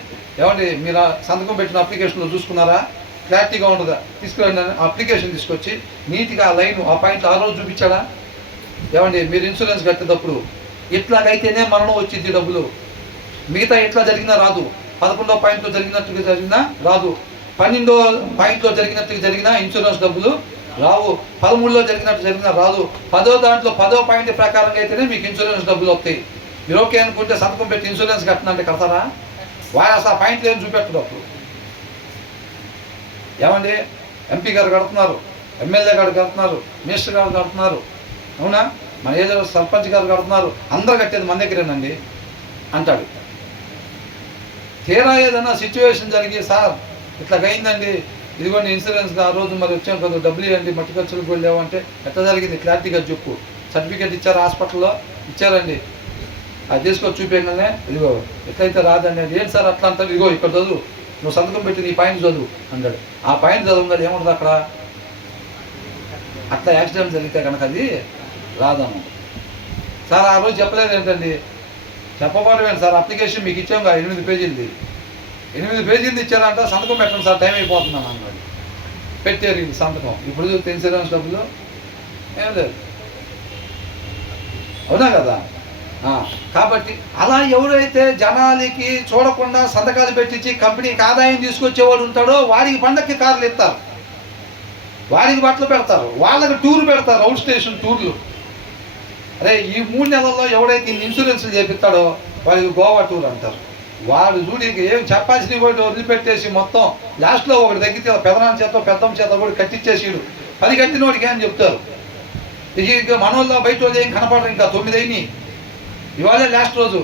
ఏమండి మీరు సంతకం పెట్టిన అప్లికేషన్లో చూసుకున్నారా, క్లారిటీగా ఉండదా, తీసుకురండి అప్లికేషన్ తీసుకొచ్చి నీట్గా ఆ లైన్ ఆ పాయింట్ ఆ రోజు చూపించాడా? ఏమండి మీరు ఇన్సూరెన్స్ కట్టేటప్పుడు ఇట్లాగైతేనే మరణం వచ్చింది డబ్బులు, మిగతా ఎట్లా జరిగినా రాదు. 11వ పాయింట్లో జరిగినట్టుగా జరిగినా రాదు, 12వ పాయింట్లో జరిగినట్టుగా జరిగినా ఇన్సూరెన్స్ డబ్బులు రావు, 13లో జరిగినట్టు జరిగినా రాదు, 10వ దాంట్లో 10వ పాయింట్ ప్రకారంగా అయితేనే మీకు ఇన్సూరెన్స్ డబ్బులు వస్తాయి. మీరు ఓకే అనుకుంటే సంతకం పెట్టి ఇన్సూరెన్స్ కట్టినంటే కడతారా? వాడు అసలు ఆ పాయింట్లు ఏం చూపెట్టడు అప్పుడు. ఏమండి ఎంపీ గారు కడుతున్నారు, ఎమ్మెల్యే గారు కడుతున్నారు, మినిస్టర్ గారు కడుతున్నారు, అవునా, మన ఏదో సర్పంచ్ గారు కడుతున్నారు, అందరు కట్టేది మన దగ్గరేనండి అంటాడు. తీరా ఏదైనా సిచ్యువేషన్ జరిగి సార్ ఇట్లాగైందండి ఇదిగోండి ఇన్సూరెన్స్ ఆ రోజు మరి వచ్చాం కదా డబ్బులు ఇవ్వండి మట్టి ఖర్చులకు వెళ్ళావు అంటే ఎట్లా జరిగింది క్లారిటీగా చెప్పు, సర్టిఫికేట్ ఇచ్చారు హాస్పిటల్లో ఇచ్చారండి, అది తీసుకొచ్చి చూపించగానే ఇదిగో ఎట్లయితే రాదండి అది ఏంటి సార్ అట్లా అంటారు, ఇదిగో ఇక్కడ చదువు నువ్వు సంతకం పెట్టి నీ పాయింట్ చదువు అంటాడు. ఆ పాయింట్ చదువుగా ఏముంటుంది అక్కడ, అట్లా యాక్సిడెంట్ జరిగితే కనుక అది రాదను. సార్ ఆ రోజు చెప్పలేదు ఏంటండి, చెప్పబడమేంటి సార్ అప్లికేషన్ మీకు ఇచ్చాం 8 పేజీలది 8 పేజీలు ఇచ్చారంట, సంతకం పెట్టండి సార్ టైం అయిపోతున్నాను అన్నాడు. పెట్టారు ఇది సంతకం, ఇప్పుడు చూస్తే ఇన్సూరెన్స్ డబ్బులు ఏం లేదు, అవునా కదా. కాబట్టి అలా ఎవరైతే జనాలకి చూడకుండా సంతకాలు పెట్టించి కంపెనీకి ఆదాయం తీసుకొచ్చేవాడు ఉంటాడో వాడికి పండక్కి కార్లు ఇస్తారు, వాడికి బట్టలు పెడతారు, వాళ్ళకి టూర్ పెడతారు, అవుట్ స్టేషన్ టూర్లు. అరే ఈ 3 నెలల్లో ఎవడైతే ఇన్సూరెన్స్లు చేపిస్తాడో వాడికి గోవా టూర్ అంటారు. వాడు చూడి ఏం చెప్పాల్సిన వాడు వదిలిపెట్టేసి మొత్తం లాస్ట్లో ఒకటి తగ్గితే పెదనాన్న చేత పెద్దమ్మ చేత కూడా కట్టించేసిడు, 10 కట్టిన వాడికి ఏం చెప్తారు. ఇక మనోళ్ళ బయట వాళ్ళు ఏం కనపడరు, ఇంకా 9 అయినాయి, ఇవాళే లాస్ట్ రోజు.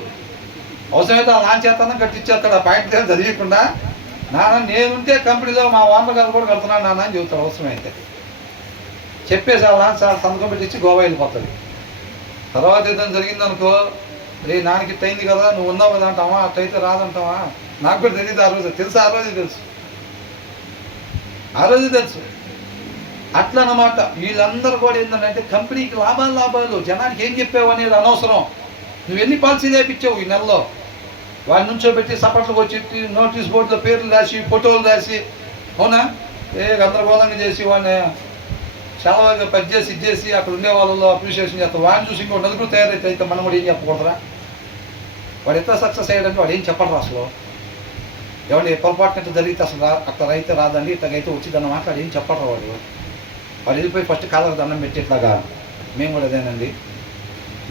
అవసరమైతే ఆ లాంచ్ చేస్తాను కట్టించేస్తాడు, ఆ పాయింట్ చదివకుండా నాన్న నేనుంటే కంపెనీలో మా ఓనర్ గారు కూడా కడుతున్నాను నాన్న అని చెబుతాడు అవసరమైతే. చెప్పేసి అలా సార్ సంతకం పెట్టించి గోవా వెళ్ళిపోతుంది. తర్వాత ఏదైనా జరిగిందనుకో, రే నాన్నకి ఇట్ట అయింది కదా, నువ్వు ఉన్నావు కదా అంటావా, అట్టయితే రాదంటావా. నాకు కూడా తెలియదు ఆ రోజు, తెలుసు ఆ రోజే తెలుసు, ఆ రోజే తెలుసు. అట్లా అన్నమాట. వీళ్ళందరూ కూడా ఏంటంటే కంపెనీకి లాభాలు, జనానికి ఏం చెప్పావు అనేది అనవసరం. నువ్వు ఎన్ని పాలసీలు వేయించావు ఈ నెలలో, వాడి నుంచో పెట్టి సపట్లకు వచ్చి నోటీస్ బోర్డులో పేర్లు రాసి ఫోటోలు రాసి, అవునా, గందరగోళంగా చేసి వాడిని చాలా పని చేసి ఇచ్చేసి అక్కడ ఉండే వాళ్ళలో అప్రిషియేషన్ చేస్తాం. వాడిని చూసి ఇంకో నలుగురు తయారైతే మనం కూడా ఏం చెప్పకూడదురా. వాడు ఎంత సక్సెస్ అయ్యాడంటే వాడు ఏం చెప్పడరా అసలు. ఎవరి పొరపాటున జరిగితే అసలు అక్కడ అయితే రాదండి, ఇట్లాగైతే వచ్చిందన్న మాట్లాడి ఏం చెప్పడరా వాడు వెళ్ళిపోయి ఫస్ట్ కాళ్ళకు దండం పెట్టి ఇట్లాగా మేము కూడా అదేనండి,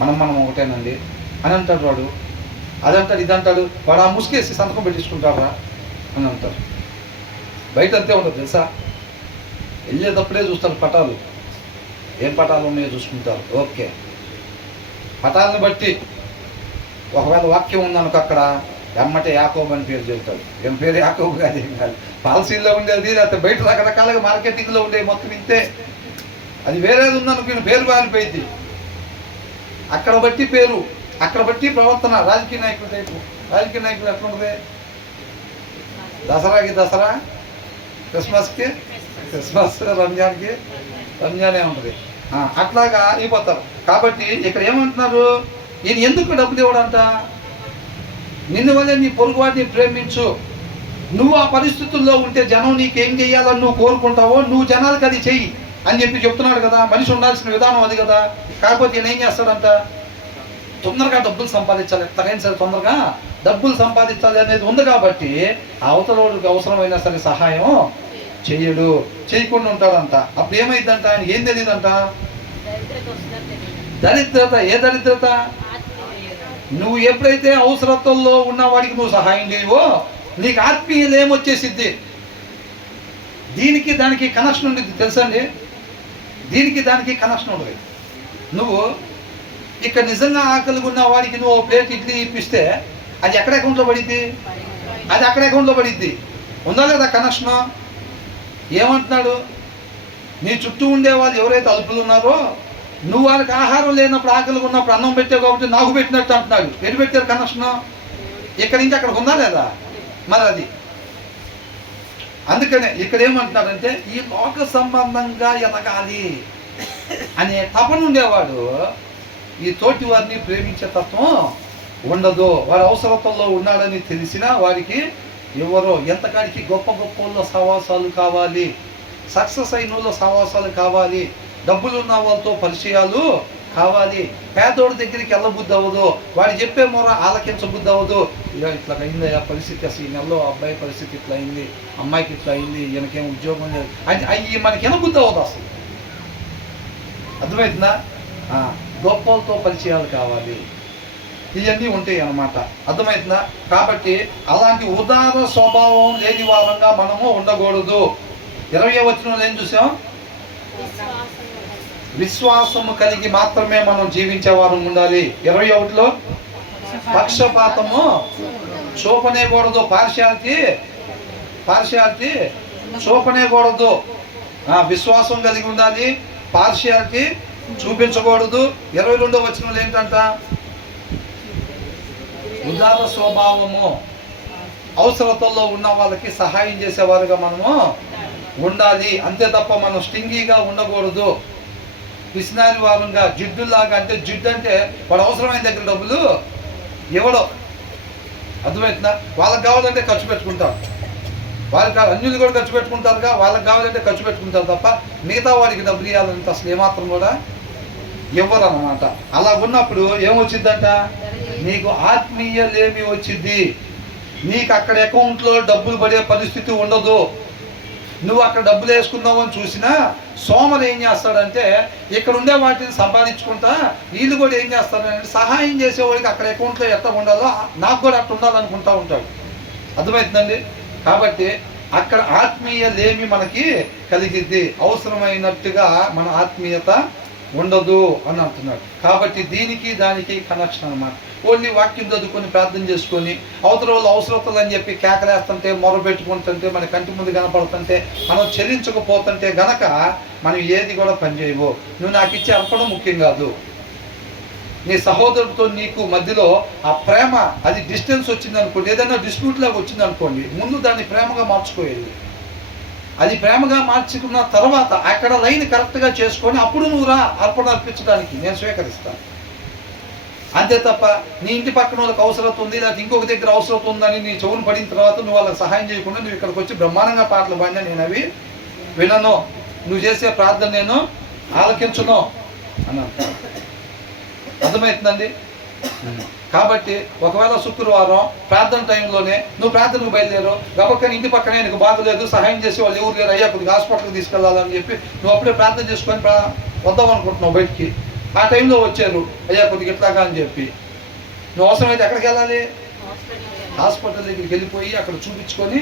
మనం ఒకటేనండి అని అంటాడు వాడు. అదంటాడు ఇదంటాడు, వాడు ఆ ముసుకేసి సంతకం పెట్టించుకుంటారా అని అంటారు. బయట అంతే ఉండదు తెలుసా. వెళ్ళేటప్పుడే చూస్తారు పటాలు, ఏం పటాలు ఉన్నాయో చూసుకుంటారు. ఓకే, పటాలను బట్టి ఒకవేళ వాక్యం ఉందనుకో అక్కడ ఎమ్మటే యాకోబు అని పేరు చెబుతాడు. ఏం పేరు యాకోబు కాదు, ఏం కాదు. పాలసీల్లో ఉండేది లేకపోతే బయట రకరకాలుగా మార్కెటింగ్లో ఉండేవి మొత్తం ఇంతే. అది వేరేది ఉందనుకో పేరు మారిపోయింది. అక్కడ బట్టి పేరు, అక్కడ బట్టి ప్రవర్తన. రాజకీయ నాయకుల టైపు, రాజకీయ నాయకులు ఎట్లా ఉంటుంది, దసరాకి దసరా, క్రిస్మస్కి క్రిస్మస్, రంజాన్కి రంజానే ఉంటుంది. అట్లాగా అయిపోతారు. కాబట్టి ఇక్కడ ఏమంటున్నారు, ఈయన ఎందుకు డబ్బులు ఇవ్వడంట, నిన్ను వల్ల నీ పొరుగువాడిని ప్రేమించు. నువ్వు ఆ పరిస్థితుల్లో ఉంటే జనం నీకేం చేయాలని నువ్వు కోరుకుంటావో నువ్వు జనాలకు అది చెయ్యి అని చెప్పి చెప్తున్నాడు కదా. మనిషి ఉండాల్సిన విధానం అది కదా. కాకపోతే ఈయన ఏం చేస్తాడంట, తొందరగా డబ్బులు సంపాదించాలి, ఎట్లాగైనా సరే తొందరగా డబ్బులు సంపాదించాలి అనేది ఉంది కాబట్టి అవతల వాళ్ళకి అవసరమైనా సరే సహాయం చెయ్యడు, చేయకుండా ఉంటాడంట. అప్పుడు ఏమైందంట, ఆయన ఏం తెలియదంట, దరిద్రత. ఏ దరిద్రత, నువ్వు ఎప్పుడైతే అవసరతల్లో ఉన్న వాడికి నువ్వు సహాయం చేయవో నీకు ఆత్మీయత ఏమొచ్చేసిద్ది. దీనికి దానికి కనెక్షన్ ఉండేది తెలుసండి, దీనికి దానికి కనెక్షన్ ఉండదు. నువ్వు ఇక్కడ నిజంగా ఆకలిగా ఉన్న వాడికి నువ్వు ప్లేట్ ఇడ్లీ ఇప్పిస్తే అది ఎక్కడ అకౌంట్లో పడిద్ది, అది అక్కడ అకౌంట్లో పడిద్ది. ఉందా లేదా కనెక్షను. ఏమంటున్నాడు, నీ చుట్టూ ఉండే వాళ్ళు ఎవరైతే అల్పులు ఉన్నారో నువ్వు వాళ్ళకి ఆహారం లేనప్పుడు ఆకలిగా ఉన్నప్పుడు అన్నం పెట్టావు కాబట్టి నాకు పెట్టినట్టు అంటున్నాడు. ఎటు పెట్టారు కనెక్షను, ఇక్కడి నుంచి అక్కడికి ఉందా లేదా మరి అది. అందుకనే ఇక్కడ ఏమంటున్నాడంటే ఈ లోక సంబంధంగా ఎదగాలి అనే తపన ఉండేవాడు ఈ తోటి వారిని ప్రేమించే తత్వం ఉండదు. వారి అవసరతల్లో ఉన్నాడని తెలిసినా వారికి ఎవరో ఎంతకాడికి గొప్ప గొప్ప సహవాసాలు కావాలి, సక్సెస్ అయిన వాళ్ళ సహవాసాలు కావాలి, డబ్బులు ఉన్న వాళ్ళతో పరిచయాలు కావాలి. పేదోడి దగ్గరికి వెళ్ళబుద్ధి అవ్వదు, వాడు చెప్పే మొర ఆలకించబుద్ధి అవ్వదు. ఇట్లా అయింది ఆ పరిస్థితి, అసలు ఈ నెలలో అబ్బాయి పరిస్థితి ఇట్లా అయింది, అమ్మాయికి ఇట్లా అయింది, ఈయనకేం ఉద్యోగం లేదు, అవి మనకి వినబుద్ధి అవ్వదు అసలు. అర్థమవుతుందా. గొప్పలతో పరిచయాలు కావాలి, ఇవన్నీ ఉంటాయి అన్నమాట. అర్థమవుతుందా. కాబట్టి అలాంటి ఉదార స్వభావం లేని వారంగా మనము ఉండకూడదు. 20వ వచనంలో ఏం చూసాం, విశ్వాసము కలిగి మాత్రమే మనం జీవించే వారం ఉండాలి. 21లో పక్షపాతము చూపనేకూడదు, పార్షియాలిటీ చూపనేకూడదు. విశ్వాసం కలిగి ఉండాలి, పార్షియాలిటీ చూపించకూడదు. 22వ వచనంలో ఏంటంట, ఉదార స్వభావము, అవసరతల్లో ఉన్న వాళ్ళకి సహాయం చేసేవారుగా మనము ఉండాలి. అంతే తప్ప మనం స్టింగీగా ఉండకూడదు, పిసినారి వారంగా, జిడ్డులాగా. అంటే జిడ్డు అంటే వాడు అవసరమైన దగ్గర డబ్బులు ఇవ్వడం. అర్థమవుతుందా. వాళ్ళకి కావాలంటే ఖర్చు పెట్టుకుంటారు, వాళ్ళకి అన్యులు కూడా ఖర్చు పెట్టుకుంటారుగా, వాళ్ళకి కావాలంటే ఖర్చు పెట్టుకుంటారు తప్ప మిగతా వాడికి డబ్బులు ఇవ్వాలంటే అసలు ఏమాత్రం కూడా ఇవ్వరు అన్నమాట. అలా ఉన్నప్పుడు ఏమొచ్చిందంట, నీకు ఆత్మీయ లేమి వచ్చింది. నీకు అక్కడ అకౌంట్లో డబ్బులు పడే పరిస్థితి ఉండదు. నువ్వు అక్కడ డబ్బులు వేసుకుందావు అని చూసినా సోమరు ఏం చేస్తాడంటే ఇక్కడ ఉండే వాటిని సంపాదించుకుంటా వీళ్ళు కూడా ఏం చేస్తారంటే సహాయం చేసేవాడికి అక్కడ అకౌంట్లో ఎట్లా ఉండాలో నాకు కూడా అట్లా ఉండాలనుకుంటా ఉంటాడు. అర్థమవుతుందండి. కాబట్టి అక్కడ ఆత్మీయ లేమి మనకి కలిగిద్ది. అవసరమైనట్టుగా మన ఆత్మీయత ఉండదు అని అంటున్నాడు. కాబట్టి దీనికి దానికి కనెక్షన్ అన్నమాట. ఓన్లీ వాక్యం చదువుకొని ప్రార్థన చేసుకొని అవతల వాళ్ళు అవసరతలు అని చెప్పి కేకలేస్తుంటే మొర పెట్టుకుంటుంటే మన కంటి ముందు కనపడుతుంటే మనం చెల్లించకపోతుంటే గనక మనం ఏది కూడా పనిచేయవు. నువ్వు నాకు ఇచ్చే అర్పణ ముఖ్యం కాదు. నీ సహోదరుడితో నీకు మధ్యలో ఆ ప్రేమ అది డిస్టెన్స్ వచ్చింది అనుకోండి, ఏదైనా డిస్ప్యూట్ లాగా వచ్చింది అనుకోండి, ముందు దాన్ని ప్రేమగా మార్చుకోవాలి. అది ప్రేమగా మార్చుకున్న తర్వాత అక్కడ లైన్ కరెక్ట్గా చేసుకొని అప్పుడు నువ్వు రా అర్పణ అర్పించడానికి నేను స్వీకరిస్తాను. అంతే తప్ప నీ ఇంటి పక్కన వాళ్ళకి అవసరం ఉంది లేకపోతే ఇంకొక దగ్గర అవసరం ఉందని నీ చెవులు పడిన తర్వాత నువ్వు వాళ్ళకి సహాయం చేయకుండా నువ్వు ఇక్కడికి వచ్చి బ్రహ్మాండంగా పాటలు పాడినా నేను అవి వినను, నువ్వు చేసే ప్రార్థన నేను ఆలకించను అని అంటాను. అర్థమవుతుందండి? కాబట్టి ఒకవేళ శుక్రవారం ప్రార్థన టైంలోనే నువ్వు ప్రార్థనకు బయలుదేరు, గబక్కని ఇంటి పక్కనే నీకు బాగలేదు సహాయం చేసి వాళ్ళు ఎవరు లేరు, అయ్యా కొద్దిగా హాస్పిటల్కి తీసుకెళ్ళాలని చెప్పి నువ్వు అప్పుడే ప్రార్థన చేసుకొని వద్దాం అనుకుంటున్నావు బయటికి. ఆ టైంలో వచ్చారు, అయ్యా కొద్దిగా ఇట్లాగా అని చెప్పి నువ్వు అవసరమైతే ఎక్కడికి వెళ్ళాలి? హాస్పిటల్ దగ్గరికి వెళ్ళిపోయి అక్కడ చూపించుకొని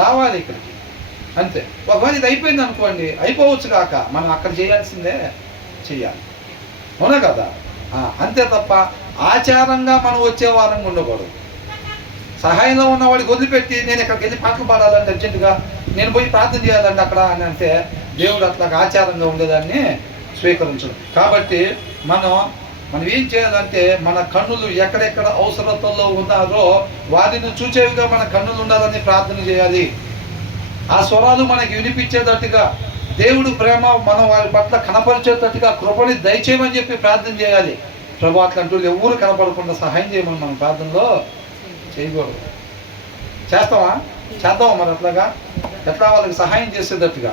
రావాలి ఇక్కడికి. అంతే. ఒకవేళ ఇది అయిపోయింది అనుకోండి, అయిపోవచ్చు కాక మనం అక్కడ చేయాల్సిందే చెయ్యాలి. అవునా కదా? అంతే తప్ప ఆచారంగా మనం వచ్చే వారంగా ఉండకూడదు. సహాయంలో ఉన్నవాడికి వదిలిపెట్టి నేను ఇక్కడికి వెళ్ళి పాటలు పాడాలంటే అర్జెంటుగా నేను పోయి ప్రార్థన చేయాలండి అక్కడ అని అంటే దేవుడు అట్లాగా ఆచారంగా ఉండేదాన్ని స్వీకరించడం. కాబట్టి మనం ఏం చేయాలంటే మన కన్నులు ఎక్కడెక్కడ అవసరతల్లో ఉన్నారో వారిని చూచేవిగా మన కన్నులు ఉండాలని ప్రార్థన చేయాలి. ఆ స్వరాలు మనకి వినిపించేటట్టుగా దేవుడు ప్రేమ మనం వారి పట్ల కనపరిచేటట్టుగా కృపని దయచేయమని చెప్పి ప్రార్థన చేయాలి. ప్రభు అట్లాంటి వాళ్ళు ఎవరు కనపడకుండా సహాయం చేయమని మనం ప్రార్థనలో చేయకూడదు. చేస్తామా? చేద్దామా? మరి అట్లాగా ఎట్లా వాళ్ళకి సహాయం చేసేటట్టుగా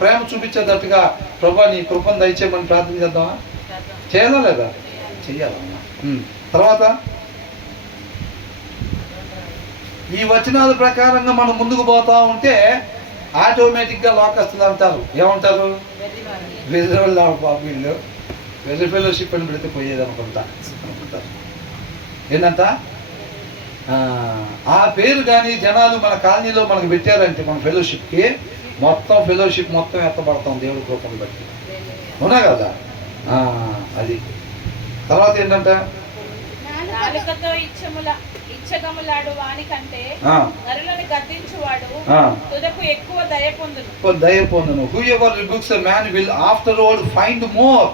ప్రేమ చూపించేటట్టుగా ప్రభు నీ కృపను దయచేయమని ప్రార్థన చేద్దామా? చేయాలా లేదా? చెయ్యాలమ్మా. తర్వాత ఈ వచనాల ప్రకారంగా మనం ముందుకు పోతా ఉంటే ఆటోమేటిక్గా లోకస్తులు అంటారు, ఏమంటారు? వెర్రివాళ్ళు బాబు వీళ్ళు వెర్రి ఫెలోషిప్ అని పెడితే పోయేది అనుకుంటారు. ఏంటంట ఆ పేరు కానీ జనాలు మన కాలనీలో మనకు పెట్టారంటే మన ఫెలోషిప్కి ఫెలోషిప్ మొత్తం ఎత్తబడతాం దేవుడి కృపను బట్టి. అవునా కదా? అది తర్వాత ఏంటంటే ఇచ్చగములాడు వాని కంటే నరులను గద్దించువాడు తుదకు ఎక్కువ దయ పొందును. Whoever rebukes a man will afterward find more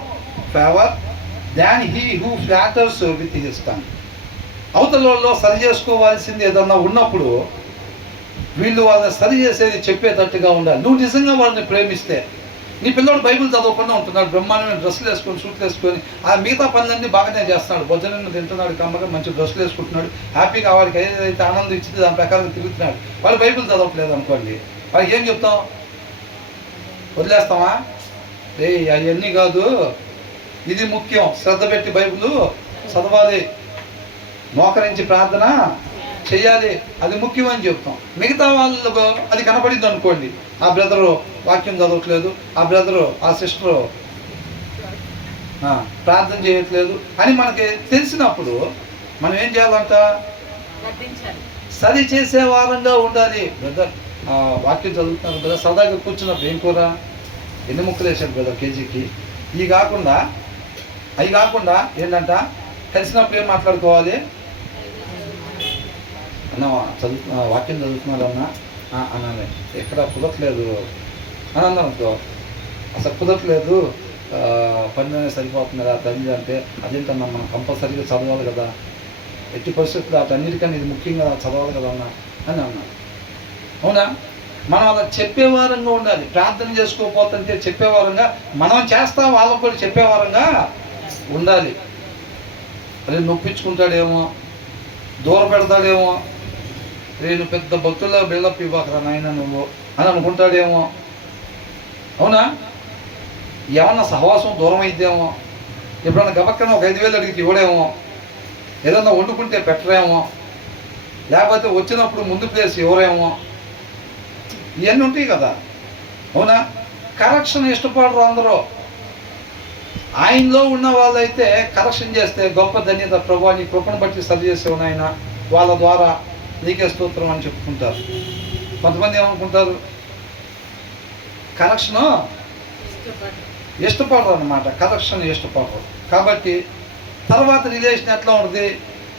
favor than he who flatters with his tongue. అవతలలో సరి చేసుకోవాల్సింది ఏదన్నా ఉన్నప్పుడు వీళ్ళు వాళ్ళని సరి చేసేది చెప్పేటట్టుగా ఉండాలి. నువ్వు నిజంగా వాళ్ళని ప్రేమిస్తే నీ పిల్లడు బైబిల్ చదవకుండా ఉంటున్నాడు, బ్రహ్మాండమైన డ్రెస్సులు వేసుకొని సూట్లు వేసుకొని ఆ మిగతా పనులన్నీ బాగానే చేస్తున్నాడు, భోజనం తింటున్నాడు, కమ్మగా మంచి డ్రెస్సులు వేసుకుంటున్నాడు, హ్యాపీగా వాడికి ఏదైతే ఆనందం ఇచ్చింది దాని ప్రకారం తిరుగుతున్నాడు. వాళ్ళు బైబిల్ చదవట్లేదు అనుకోండి, వాళ్ళకి ఏం చెప్తాం? వదిలేస్తామా? అవన్నీ కాదు, ఇది ముఖ్యం, శ్రద్ధ పెట్టి బైబిల్ చదవాలి, మోకరించి ప్రార్థన చెయ్యాలి, అది ముఖ్యం అని చెప్తాం. మిగతా వాళ్ళకు అది కనపడింది అనుకోండి, ఆ బ్రదరు వాక్యం చదవట్లేదు, ఆ బ్రదరు ఆ సిస్టరు ప్రార్థన చేయట్లేదు అని మనకి తెలిసినప్పుడు మనం ఏం చేయాలంట? సరి చేసే వారంగా ఉండాలి. బ్రదర్ వాక్యం చదువుతున్నారు బ్రదర్, సరదాగా కూర్చున్నప్పుడు ఏం కూర ఎన్ని ముక్కలు వేసాడు బ్రదర్ కేజీకి, అవి కాకుండా ఏంటంట కలిసినప్పుడు ఏం మాట్లాడుకోవాలి? అన్న వాక్యం చదువుతున్నారన్నా అన్నాను, ఎక్కడ కుదరట్లేదు అని అన్నాను అనుకో, అసలు కుదరట్లేదు పనిలోనే సరిపోతుంది కదా తండ్రి అంటే, అదేంటన్నా మనం కంపల్సరీగా చదవాలి కదా, ఎట్టి పరిస్థితుల్లో అటన్నిటికన్నా ఇది ముఖ్యంగా చదవాలి కదా అన్న అని అన్నాను. అవునా? మనం అలా చెప్పేవారంగా ఉండాలి. ప్రార్థన చేసుకోకపోతుంటే చెప్పేవారంగా మనం చేస్తా, వాళ్ళకు కూడా చెప్పేవారంగా ఉండాలి. అదే నొప్పించుకుంటాడేమో, దూర పెడతాడేమో, నేను పెద్ద భక్తుల్లో బిల్డప్ ఇవ్వకరా నాయన నువ్వు అని అనుకుంటాడేమో. అవునా? ఏమన్నా సహవాసం దూరం అయిద్దేమో, ఎప్పుడన్నా గబక్కన ఒక 5,000 అడిగితే ఇవ్వడేమో, ఏదన్నా వండుకుంటే పెట్టరేమో, లేకపోతే వచ్చినప్పుడు ముందు ప్లేస్ ఎవరేమో, ఇవన్నీ ఉంటాయి కదా. అవునా? కరెక్షన్ ఇష్టపడరు అందరూ. ఆయనలో ఉన్న వాళ్ళైతే కరెక్షన్ చేస్తే గొప్ప ధన్యత, ప్రభు నీ కృపను బట్టి సరి చేసేవు నాయన, వాళ్ళ ద్వారా నీకే స్తోత్రం అని చెప్పుకుంటారు. కొంతమంది ఏమనుకుంటారు? కరెక్షన్ ఇష్టపడరు అనమాట, కరెక్షన్ ఇష్టపడరు. కాబట్టి తర్వాత రిలేషన్ ఎట్లా ఉంటుంది,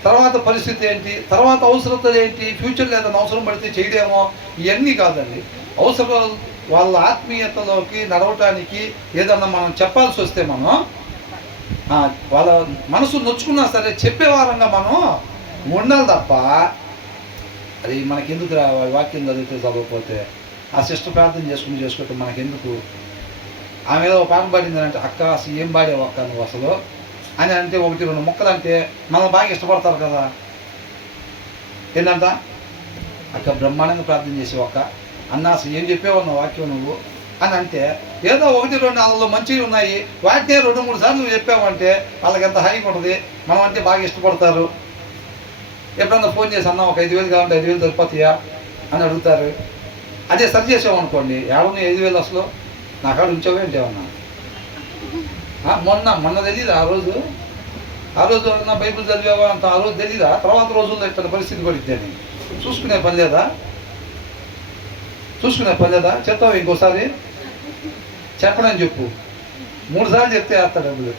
తర్వాత పరిస్థితి ఏంటి, తర్వాత అవసరతలు ఏంటి, ఫ్యూచర్లో ఏదైనా అవసరం పడితే చేయడేమో, ఇవన్నీ కాదండి. అవసరాలు వాళ్ళ ఆత్మీయతలోకి నడవటానికి ఏదన్నా మనం చెప్పాల్సి వస్తే మనం వాళ్ళ మనసు నొచ్చుకున్నా సరే చెప్పేవారంగా మనం ఉండాలి తప్ప, అది మనకెందుకు వాక్యం చదివితే చదవకపోతే ఆ సిస్టర్ ప్రార్థన చేసుకుంటే మనకెందుకు. ఆమె ఏదో పాట పాడింది అంటే, అక్క అసలు ఏం పాడావు అక్క నువ్వు అసలు అని అంటే 1-2 ముక్కలు అంటే మనం బాగా ఇష్టపడతారు కదా. ఏంటంట, అక్క బ్రహ్మాండంగా ప్రార్థన చేసేవు అక్క అన్న, అసలు ఏం చెప్పేవా నా వాక్యం నువ్వు అని అంటే, ఏదో 1-2 అందులో మంచివి ఉన్నాయి, వాటినే 2-3 సార్లు నువ్వు చెప్పావంటే వాళ్ళకి ఎంత హాయిగా ఉంటుంది. మనం అంటే బాగా ఇష్టపడతారు. ఎప్పుడన్నా ఫోన్ చేసి అన్న ఒక 5,000 కావాలంటే 5,000 సరిపోతాయా అని అడుగుతారు. అదే సరి చేసామనుకోండి, 5,000 అసలు నా కాడ ఉంచావే అంటే ఏమన్నా మొన్న తెలీదా ఆ రోజు నా బైబిల్ చదివావా అంత ఆ రోజు తెలీదా, తర్వాత రోజుల్లో ఇట్లా పరిస్థితి పడిద్ది అని చూసుకునే పని లేదా చెప్తావు ఇంకోసారి చెప్పనని చెప్పు. 3 సార్లు చెప్తే వేస్తాడు డబ్బులు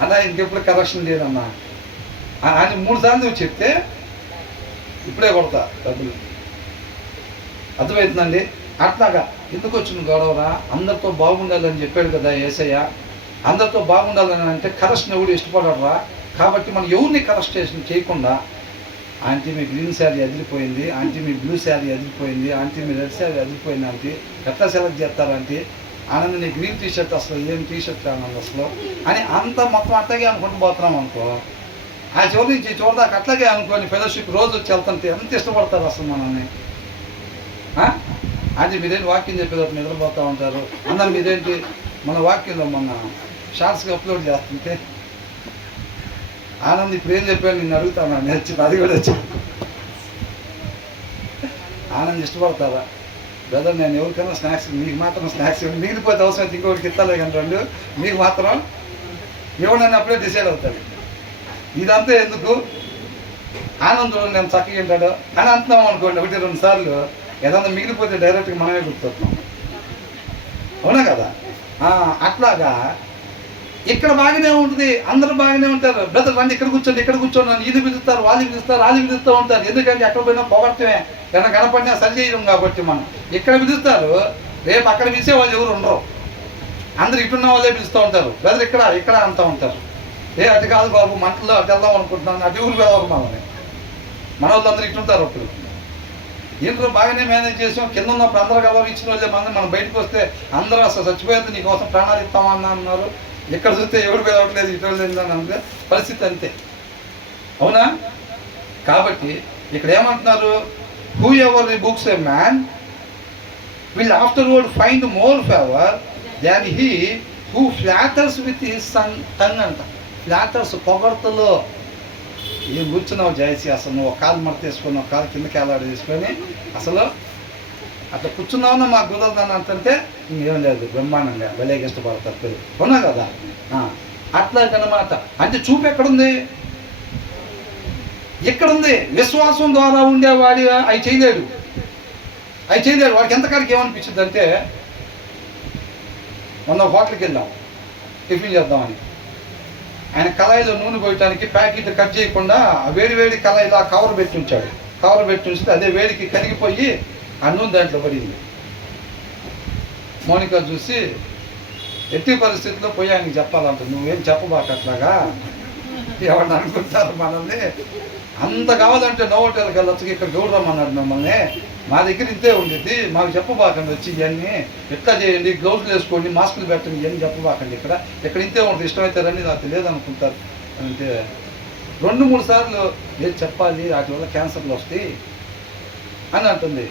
అన్నా, ఇంకెప్పుడు కరెక్షన్ లేదన్నా అని 3 సార్లు నువ్వు చెప్తే ఇప్పుడే కొడతా డబ్బులు. అర్థమవుతుందండి. అట్లాగా ఎందుకు వచ్చిన గొడవరా, అందరితో బాగుండాలని చెప్పాడు కదా యేసయ్య. అందరితో బాగుండాలని అంటే కరెక్షన్ ఎవడు ఇష్టపడరా. కాబట్టి మనం ఎవరిని కరెక్షన్ చేయకుండా, ఆంటీ మీ గ్రీన్ శారీ అదిరిపోయింది, ఆంటీ మీ బ్లూ శారీ అదిరిపోయింది, ఆంటీ మీ రెడ్ శారీ అదిరిపోయింది, ఆంటీ ఎట్లా సెలెక్ట్ చేస్తారంటే, ఆనంద్ నీ గ్రీన్ టీషర్ట్ అసలు ఏం టీషర్ట్ ఆనంద్ అసలు అని అంత మొత్తం అట్లాగే అనుకుంటూ పోతున్నాం అనుకో, ఆ చివరి నుంచి చూడదాకా అట్లాగే అనుకోని ఫెలోషిప్ రోజు వచ్చి వెళ్తుంటే ఎంత ఇష్టపడతారు అసలు మనల్ని. అది మీరేంటి వాక్యం చెప్పేటప్పుడు నిద్రపోతూ ఉంటారు అందరు, మీరేంటి మన వాక్యంలో మన షార్ట్స్గా అప్లోడ్ చేస్తుంటే ఆనంద్ ఇప్పుడు ఏం చెప్పాను నిన్ను అడుగుతాను నేర్చి అది కూడా వచ్చి ఆనంద్ ఇష్టపడతారా బ్రదర్, నేను ఎవరికైనా స్నాక్స్, మీకు మాత్రం స్నాక్స్ ఇవ్వండి, మిగిలిపోతే అవసరం అయితే ఇంకొకరికి ఇస్తాలే కానీ 2 మీకు మాత్రం ఇవ్వనని అప్పుడే డిసైడ్ అవుతాడు. ఇదంతా ఎందుకు, ఆనందుడు నేను చక్కగా ఉంటాడు అని అంటున్నాం అనుకోండి 1-2 సార్లు, ఏదన్నా మిగిలిపోతే డైరెక్ట్గా మనమే గుర్తొస్తాం. అవునా కదా. అట్లాగా ఇక్కడ బాగానే ఉంటుంది, అందరూ బాగానే ఉంటారు. బ్రదర్ రండి ఇక్కడ కూర్చోండి నన్ను ఇది పిలుస్తారు, వాళ్ళు పిలుస్తూ ఉంటారు. ఎందుకంటే ఎక్కడ పోయినా పోగొట్టమే, ఏదైనా కనపడినా సరి చేయడం కాబట్టి మనం ఇక్కడ పిలుస్తారు. రేపు అక్కడ పిలిచే వాళ్ళు ఎవరు ఉండరు, అందరు ఇటున్న వాళ్ళే పిలుస్తూ ఉంటారు. బ్రదర్ ఇక్కడ అంటూ ఉంటారు. అటు కాదు బాబు మంటల్లో అటు వెళ్దాం అనుకుంటున్నాను, అటు ఊరు వెళ్ళవరు మనల్ని, మన వాళ్ళందరూ ఇటుంటారు. అప్పుడు ఏంటో బాగానే మేనేజ్ చేసాం, కింద ఉన్నప్పుడు అందరూ కలవరు ఇచ్చిన వాళ్ళే మనం బయటకు వస్తే అందరూ అసలు చచ్చిపోయేది నీకోసం ప్రాణాలు ఇస్తామన్నా అన్నారు. ఎక్కడ చూస్తే ఎవరు పిలవట్లేదు, ఇటు వెళ్ళిందని అంటే పరిస్థితి అంతే. అవునా. కాబట్టి ఇక్కడ ఏమంటున్నారు, whoever rebukes a man will afterward find more favour than he who flatters with his tongue అంట. ఫ్లాటర్స్ పొగడ్తలో ఏం కూర్చున్నావు జయసి, అసలు నువ్వు ఒక కాలు మడత వేసుకొని ఒక కాలు కిందకి ఏలాడు తీసుకొని అసలు అట్లా కూర్చున్నావున్నా మాకు కుదరదని అంటుంటే ఇంకేం లేదు, బ్రహ్మాండంగా భలేగా ఇష్టపడతారు పిల్లలు. అవునా కదా. అట్లాగనమాట. అంటే చూపు ఎక్కడుంది, విశ్వాసం ద్వారా ఉండేవాడి అవి చేయలేడు. వాడికి ఎంతకాడికి ఏమనిపించింది అంటే, మొన్న హోటల్కి వెళ్ళాం టిఫిన్ చేద్దామని, ఆయన కళాయిలో నూనె పోయటానికి ప్యాకెట్ కట్ చేయకుండా వేడి కళాయిలో ఆ కవర్ పెట్టి ఉంచితే అదే వేడికి కరిగిపోయి ఆ నూనె దాంట్లో పడింది. మౌనిక చూసి ఎట్టి పరిస్థితుల్లో పోయి ఆయనకి చెప్పాలంట, నువ్వేం చెప్పబాక అట్లాగా, ఎవరిని అనుకుంటారు మనల్ని, అంత కావాలంటే నో హోటల్కి వెళ్ళొచ్చు, ఇక్కడ గౌరవమన్నాడు మిమ్మల్ని, మా దగ్గర ఇంతే ఉండిద్ది, మాకు చెప్పబాకండి వచ్చి ఇవన్నీ ఎట్లా చేయండి, గ్లౌజులు వేసుకోండి, మాస్కులు పెట్టండి, ఇవన్నీ చెప్పబాకండి, ఇక్కడ ఇంతే ఉంటుంది, ఇష్టమైతే రండి, నాకు తెలియదు అనుకుంటారు. అంటే 2-3 సార్లు ఏది చెప్పాలి, వాటి వల్ల క్యాన్సర్లు వస్తాయి అని అంటుంది.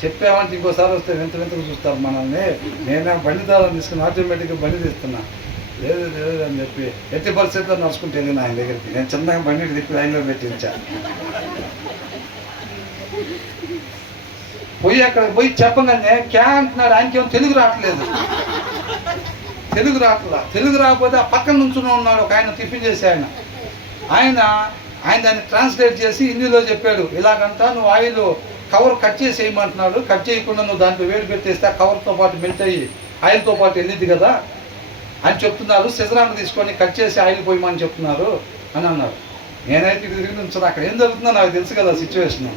చెప్పామంటే ఇంకోసారి వస్తే వింతగా చూస్తారు మనల్ని. నేనే బండి దారం తీసుకుని ఆటోమేటిక్గా బండి తీస్తున్నా, లేదు అని చెప్పి ఎట్టి పరిస్థితుల్లో నడుచుకుంటూ వెళ్ళిన ఆయన దగ్గరికి. నేను చిన్నగా బండి తిప్పి లైన్లో పెట్టించా. అక్కడ పోయి చెప్పగానే క్యా అంటున్నాడు. ఆయనకేమో తెలుగు రాకపోతే ఆ పక్కన నుంచుని ఉన్నాడు ఒక ఆయన, టిఫిన్ చేసి ఆయన దాన్ని ట్రాన్స్లేట్ చేసి హిందీలో చెప్పాడు. ఇలాగంట నువ్వు ఆయిల్ కవర్ కట్ చేసి వేయమంటున్నాడు. కట్ చేయకుండా నువ్వు దాంట్లో వేడి పెట్టేస్తే ఆ కవర్తో పాటు మెల్ట్ అయ్యి ఆయిల్తో పాటు వెళ్ళిద్ది కదా అని చెప్తున్నారు. సిజరాన్ని తీసుకొని కట్ చేసి ఆయిల్ పోయమని చెప్తున్నారు అని అన్నాడు. నేనైతే ఇటు తిరిగి నుంచున్నా. అక్కడ ఏం జరుగుతుందో నాకు తెలుసు కదా సిచ్యువేషన్.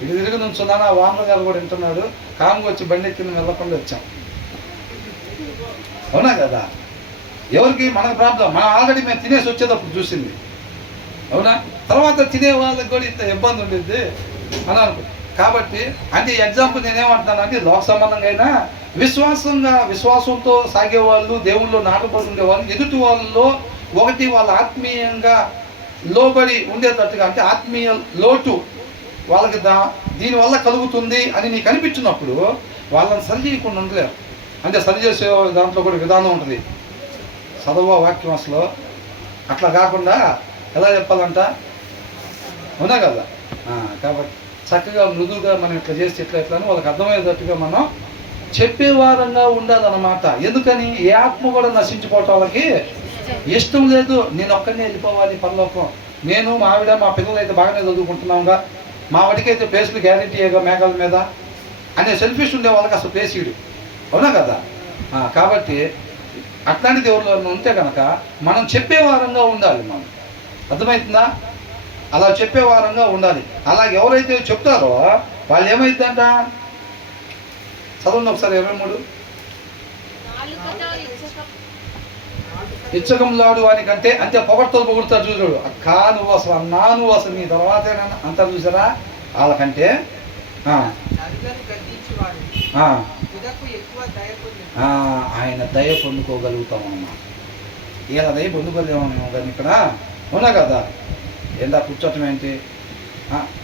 ఇటు తిరిగి నుంచున్నాను. ఆ వానర్ గారు కూడా వింటున్నాడు. కామ్గా వచ్చి బండి ఎక్కింది, వెళ్ళకుండా వచ్చాం. అవునా కదా? ఎవరికి మనకు ప్రాబ్లం, మనం ఆల్రెడీ మేము తినేసి వచ్చేటప్పుడు చూసింది. అవునా? తర్వాత తినే వాళ్ళకి కూడా ఇంత ఇబ్బంది ఉండేది అని అనుకో. కాబట్టి అంటే ఎగ్జాంపుల్ నేనేమంటున్నానంటే లోక సంబంధంగా అయినా విశ్వాసంతో సాగేవాళ్ళు, దేవుళ్ళు నాటబడి ఉండేవాళ్ళు, ఎదుటి వాళ్ళలో ఒకటి వాళ్ళ ఆత్మీయంగా లోబడి ఉండేటట్టుగా, అంటే ఆత్మీయ లోటు వాళ్ళకి దీనివల్ల కలుగుతుంది అని నీకు అనిపించినప్పుడు వాళ్ళని సరి చేయకుండా ఉండలేరు. అంటే సరి చేసే దాంట్లో కూడా విధానం ఉంటుంది. చదవ వాక్యం అసలు అట్లా కాకుండా ఎలా చెప్పాలంట, అవునా కదా? కాబట్టి చక్కగా మృదువుగా మనం ఇట్లా చేస్తే ఇట్లా అని వాళ్ళకి అర్థమయ్యేటట్టుగా మనం చెప్పేవారంగా ఉండాలన్నమాట. ఎందుకని ఏ ఆత్మ కూడా నశించిపోవటం వాళ్ళకి ఇష్టం లేదు. నేను ఒక్కనే వెళ్ళిపోవాలి పరలోకం, నేను మా ఆవిడ మా పిల్లలు అయితే బాగానే చదువుకుంటున్నాంగా, మా వాడికైతే ప్లేస్లు గ్యారెంటీగా మేఘాల మీద అనే సెల్ఫిష్ ఉండే వాళ్ళకి అసలు ప్లేస్ ఇడు, అవునా కదా? కాబట్టి అట్లాంటి దేవుళ్ళు ఉంటే కనుక మనం చెప్పేవారంగా ఉండాలి. మనం అర్థమవుతుందా? అలా చెప్పేవారంగా ఉండాలి. అలాగే ఎవరైతే చెప్తారో వాళ్ళు ఏమైందంట, చదవండి ఒకసారి 23. ఇచ్చకంలాడు వానికంటే అంటే పొగడతారు చూసాడు. అక్క నువ్వు అసలు, అన్నా నువ్వు అసలు, నీ తర్వాతేనా అంటారు చూసారా? వాళ్ళకంటే ఆయన దయ పొందుకోగలుగుతాం అన్నమాట. ఇలా దయ పొందుకోలేమో కానీ ఇక్కడ, అవునా కదా? ఏందా కూర్చోటం ఏంటి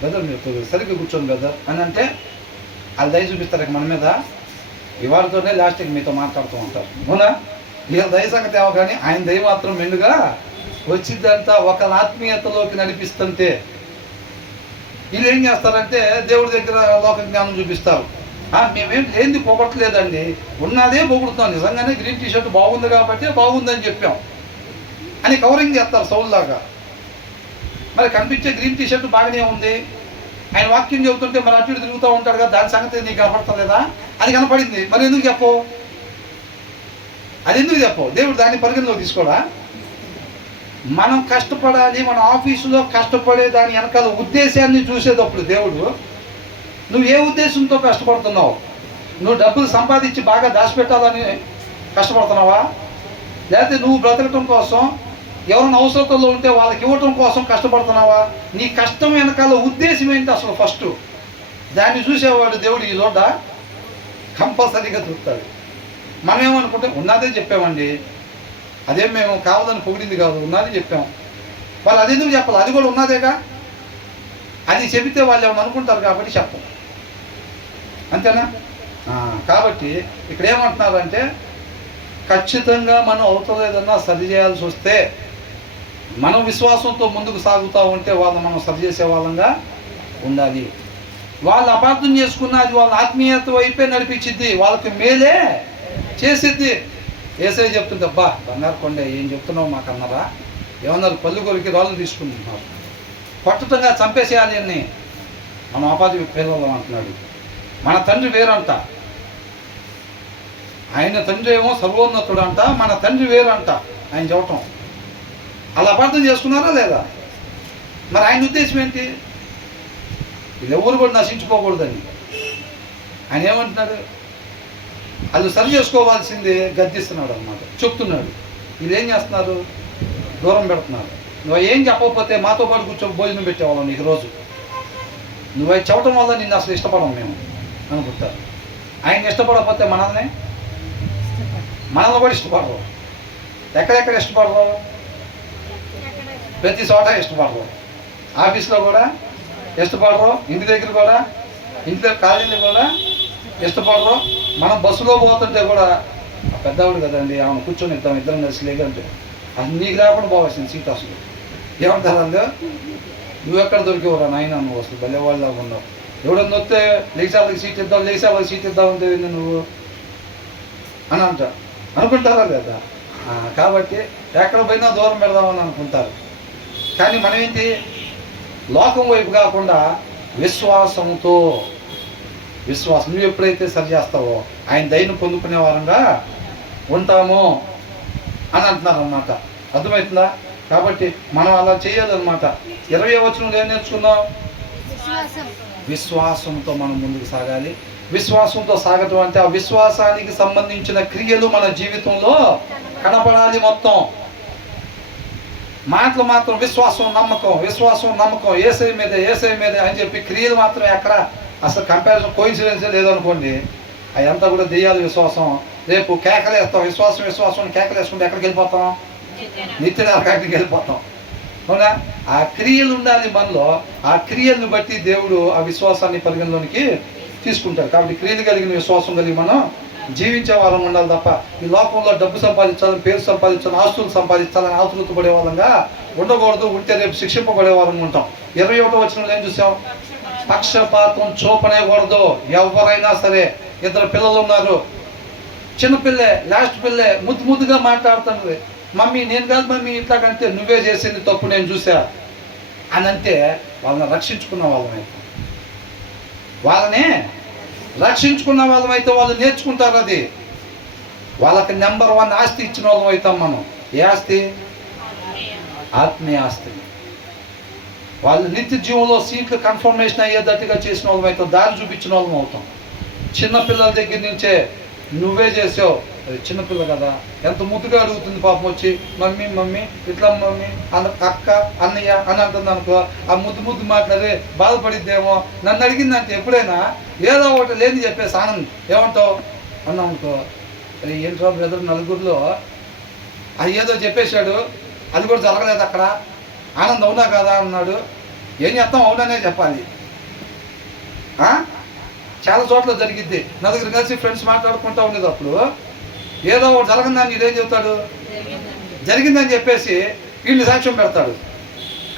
బ్రదర్, మీరు సరిగ్గా కూర్చోండి బ్రదర్ అని అంటే వాళ్ళు దయ చూపిస్తారు మన మీద. ఇవాళతోనే లాస్ట్కి మీతో మాట్లాడుతూ ఉంటారు, అవునా? వీళ్ళ దయ సంగతి ఏమో కానీ ఆయన దయ మాత్రం మెండుగా వచ్చిందంతా ఒక ఆత్మీయతలోకి నడిపిస్తుంటే వీళ్ళు ఏం చేస్తారంటే దేవుడి దగ్గర లోక జ్ఞానం చూపిస్తారు. మేమేం లేనిది పొగట్లేదండి, ఉన్నదే పొగుడుతున్నాం, నిజంగానే గ్రీన్ టీషర్ట్ బాగుంది కాబట్టి బాగుందని చెప్పాం అని కవరింగ్ చేస్తారు సౌల్లాగా. మరి కనిపించే గ్రీన్ టీషర్ట్ బాగానే ఉంది, ఆయన వాక్యం చెబుతుంటే మరి అటు ఇటు తిరుగుతూ ఉంటాడు కదా, దాని సంగతి నీకు కనపడతలేదా? అది కనపడింది, మరి ఎందుకు చెప్పు? అది ఎందుకు చెప్పు? దేవుడు దాన్ని పరిగణలో తీసుకోడా? మనం కష్టపడాలి, మన ఆఫీసులో కష్టపడే దాని వెనకాల ఉద్దేశాన్ని చూసేటప్పుడు దేవుడు, నువ్వు ఏ ఉద్దేశంతో కష్టపడుతున్నావు? నువ్వు డబ్బులు సంపాదించి బాగా దాచిపెట్టాలని కష్టపడుతున్నావా? లేకపోతే నువ్వు బ్రతకటం కోసం, ఎవరైనా అవసరతలో ఉంటే వాళ్ళకి ఇవ్వటం కోసం కష్టపడుతున్నావా? నీ కష్టం వెనకాల ఉద్దేశం ఏంటి అసలు? ఫస్ట్ దాన్ని చూసేవాడు దేవుడు ఈ లోట కంపల్సరీగా చూస్తాడు. మనం ఏమనుకుంటే ఉన్నదే చెప్పామండి, అదేం మేము కావాలని పొగిడింది కాదు, ఉన్నది చెప్పాం. వాళ్ళు అది ఎందుకు చెప్పాలి? అది కూడా ఉన్నదేగా. అది చెబితే వాళ్ళు ఏమని అనుకుంటారు కాబట్టి చెప్పం, అంతేనా? కాబట్టి ఇక్కడ ఏమంటున్నారంటే ఖచ్చితంగా మనం అవుతలేదన్నా సరి చేయాల్సి వస్తే మనం విశ్వాసంతో ముందుకు సాగుతూ ఉంటే వాళ్ళని మనం సరి చేసే వాళ్ళంగా ఉండాలి. వాళ్ళు అపార్థం చేసుకున్న అది వాళ్ళ ఆత్మీయత వైపే నడిపించిద్ది, వాళ్ళకి మేలే చేసిద్ది. ఏసై చెప్తుంది, అబ్బా బంగారు కొండ ఏం చెప్తున్నావు మాకన్నారా? ఏమన్నారు? పళ్ళు కొరికి రాళ్ళు తీసుకుంటున్నారు, పట్టుతంగా చంపేసేయాలి అని మనం ఆపాది పిల్లలు అంటున్నాడు. మన తండ్రి వేరంట, ఆయన తండ్రి ఏమో సర్వోన్నతుడు అంట, మన తండ్రి వేరంట ఆయన చెప్పటం. అలా అపార్థం చేసుకున్నారా లేదా? మరి ఆయన ఉద్దేశం ఏంటి? వీళ్ళు ఎవరు కూడా నశించుకోకూడదని. ఆయన ఏమంటున్నాడు? వాళ్ళు సరి చేసుకోవాల్సిందే గద్దిస్తున్నాడు అన్నమాట, చెప్తున్నాడు. వీళ్ళు ఏం చేస్తున్నారు? దూరం పెడుతున్నారు. నువ్వు ఏం చెప్పకపోతే మాతో పాటు కూర్చొని భోజనం పెట్టేవాళ్ళం నీకు రోజు. నువ్వు అవి చెప్పడం వల్ల నిన్ను అసలు ఇష్టపడం మేము అనుకుంటారు. ఆయన ఇష్టపడకపోతే మనల్ని కూడా ఇష్టపడరు. ఎక్కడెక్కడ ఇష్టపడరు? ప్రతి చోట ఇష్టపడరు. ఆఫీస్లో కూడా ఇష్టపడరు, ఇంటి దగ్గర కూడా, ఇంట్లో కాలేజీలో కూడా ఇష్టపడరు. మనం బస్సులో పోతుంటే కూడా పెద్దవాడు కదండి, ఆమె కూర్చొని ఇద్దరం కలిసి లేదంటే అసలు నీకు లేకుండా పోవాల్సింది సీట్. అసలు ఏమంటారు? అందులో నువ్వెక్కడ దొరికేవరా నాయన, నువ్వు అసలు భలేవాళ్ళ ఉన్నావు, ఎవడన్నా వస్తే లేచాళ్ళకి సీట్ ఇద్దాం, లేచాళ్ళకి సీట్ ఇద్దామంటే నువ్వు అని అనుకుంటారా లేదా? కాబట్టి ఎక్కడ పోయినా దూరం పెడదామని అనుకుంటారు. కానీ మనం ఏంటి? లోకం వైపు కాకుండా విశ్వాసంతో విశ్వాసం. నువ్వు ఎప్పుడైతే సరి చేస్తావో ఆయన దయను పొందుకునే వారంగా ఉంటాము అని అంటున్నారు అన్నమాట. అర్థమవుతుందా? కాబట్టి మనం అలా చేయాలన్నమాట. 20వ వచనంలో ఏం నేర్చుకున్నాం? విశ్వాసంతో మనం ముందుకు సాగాలి. విశ్వాసంతో సాగటం అంటే ఆ విశ్వాసానికి సంబంధించిన క్రియలు మన జీవితంలో కనపడాలి. మొత్తం మాటలు మాత్రం విశ్వాసం నమ్మకం, విశ్వాసం నమ్మకం, యేసయ్య మీదే అని చెప్పి క్రియలు మాత్రం ఎక్కడ అసలు కంపారిజన్ కోయిన్సిడెన్స్ లేదనుకోండి, అదంతా కూడా దెయ్యాల విశ్వాసం. రేపు కేకలేస్తాం, విశ్వాసం కేకలేసుకుంటే ఎక్కడికి వెళ్ళిపోతాం? నిత్య నరకానికి వెళ్ళిపోతాం. అవునా? ఆ క్రియలు ఉండాలి మనలో. ఆ క్రియలను బట్టి దేవుడు ఆ విశ్వాసాన్ని పరిగణలోనికి తీసుకుంటాడు. కాబట్టి క్రియలు కలిగిన విశ్వాసం కలిగి మనం జీవించే వాళ్ళం ఉండాలి తప్ప ఈ లోకంలో డబ్బు సంపాదించాలని, పేరు సంపాదించాలని, ఆస్తులు సంపాదించాలని ఆతులతో పడే వాళ్ళంగా ఉండకూడదు. ఉంటే రేపు శిక్షింపబడే వాళ్ళం ఉంటాం. 21వ వచనంలో ఏం చూసాం? పక్షపాతం చూపనేకూడదు. ఎవరైనా సరే, 2 పిల్లలు ఉన్నారు, చిన్నపిల్లే, లాస్ట్ పిల్లే, ముద్దుగా మాట్లాడుతున్నది. మమ్మీ నేను కాదు మమ్మీ ఇట్లా కంటే నువ్వే చేసింది తప్పు నేను చూసా అని అంటే వాళ్ళని రక్షించుకున్న వాళ్ళమైతే, వాళ్ళు నేర్చుకుంటారు. అది వాళ్ళకి నెంబర్ 1 ఆస్తి ఇచ్చిన వాళ్ళం అవుతాం మనం. ఏ ఆస్తి? ఆత్మీయ ఆస్తి. వాళ్ళు నిత్య జీవంలో సీట్లు కన్ఫర్మేషన్ అయ్యేటట్టుగా చేసిన వాళ్ళం అవుతాం, దారి చూపించిన వాళ్ళం అవుతాం. చిన్నపిల్లల దగ్గర నుంచే నువ్వే చేసావు, చిన్నపిల్ల కదా ఎంత ముద్దుగా అడుగుతుంది పాపం వచ్చి, మమ్మీ ఇట్లా మమ్మీ అక్క అన్నయ్య అని అంటుంది అనుకో, ఆ ముద్దు మాట్లాడి బాధపడిద్దేమో. నన్ను అడిగిందంటే ఎప్పుడైనా ఏదో ఒకటి లేని చెప్పేసి ఆనంద్ ఏమంటావు అన్నాం అనుకో, ఏంట్రా బ్రదర్ నలుగురిలో అది ఏదో చెప్పేశాడు, అది కూడా జరగలేదు అక్కడ, ఆనంద్ అవునా కదా అన్నాడు. ఏం చేస్తాం? అవుననే చెప్పాలి. చాలా చోట్ల జరిగిద్ది. నలుగురు కలిసి ఫ్రెండ్స్ మాట్లాడుకుంటూ ఉండేటప్పుడు ఏదో ఒకటి జరగదని ఇదేం చెప్తాడు? జరిగిందని చెప్పేసి వీళ్ళని సాక్ష్యం పెడతాడు.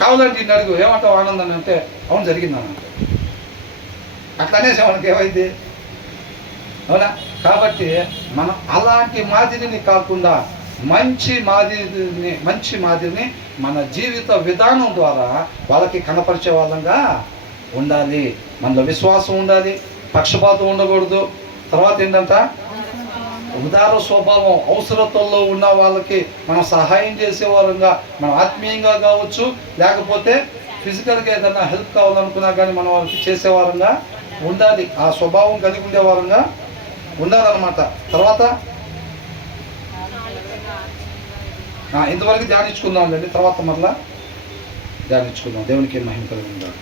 కావాలంటే వీడిని అడుగు, ఏమంటావు ఆనందని అంటే అవును జరిగిందని. అట్లా అనేసి మనకి ఏమైంది? అవునా? కాబట్టి మనం అలాంటి మాదిరిని కాకుండా మంచి మాదిరిని మన జీవిత విధానం ద్వారా వాళ్ళకి కనపరిచే వాళ్ళంగా ఉండాలి. మనలో విశ్వాసం ఉండాలి, పక్షపాతం ఉండకూడదు. తర్వాత ఏంటంట? ఉదార స్వభావం. అవసరతల్లో ఉన్న వాళ్ళకి మనం సహాయం చేసేవారంగా, మనం ఆత్మీయంగా కావచ్చు, లేకపోతే ఫిజికల్గా ఏదైనా హెల్ప్ కావాలనుకున్నా కానీ మనం వాళ్ళకి చేసేవారంగా ఉండాలి. ఆ స్వభావం కలిగి ఉండేవారంగా ఉండాలన్నమాట. తర్వాత ఇంతవరకు ధ్యానించుకుందాం అండి. తర్వాత మరలా ధ్యానించుకుందాం. దేవునికి మహిమ కలిగి ఉండాలి.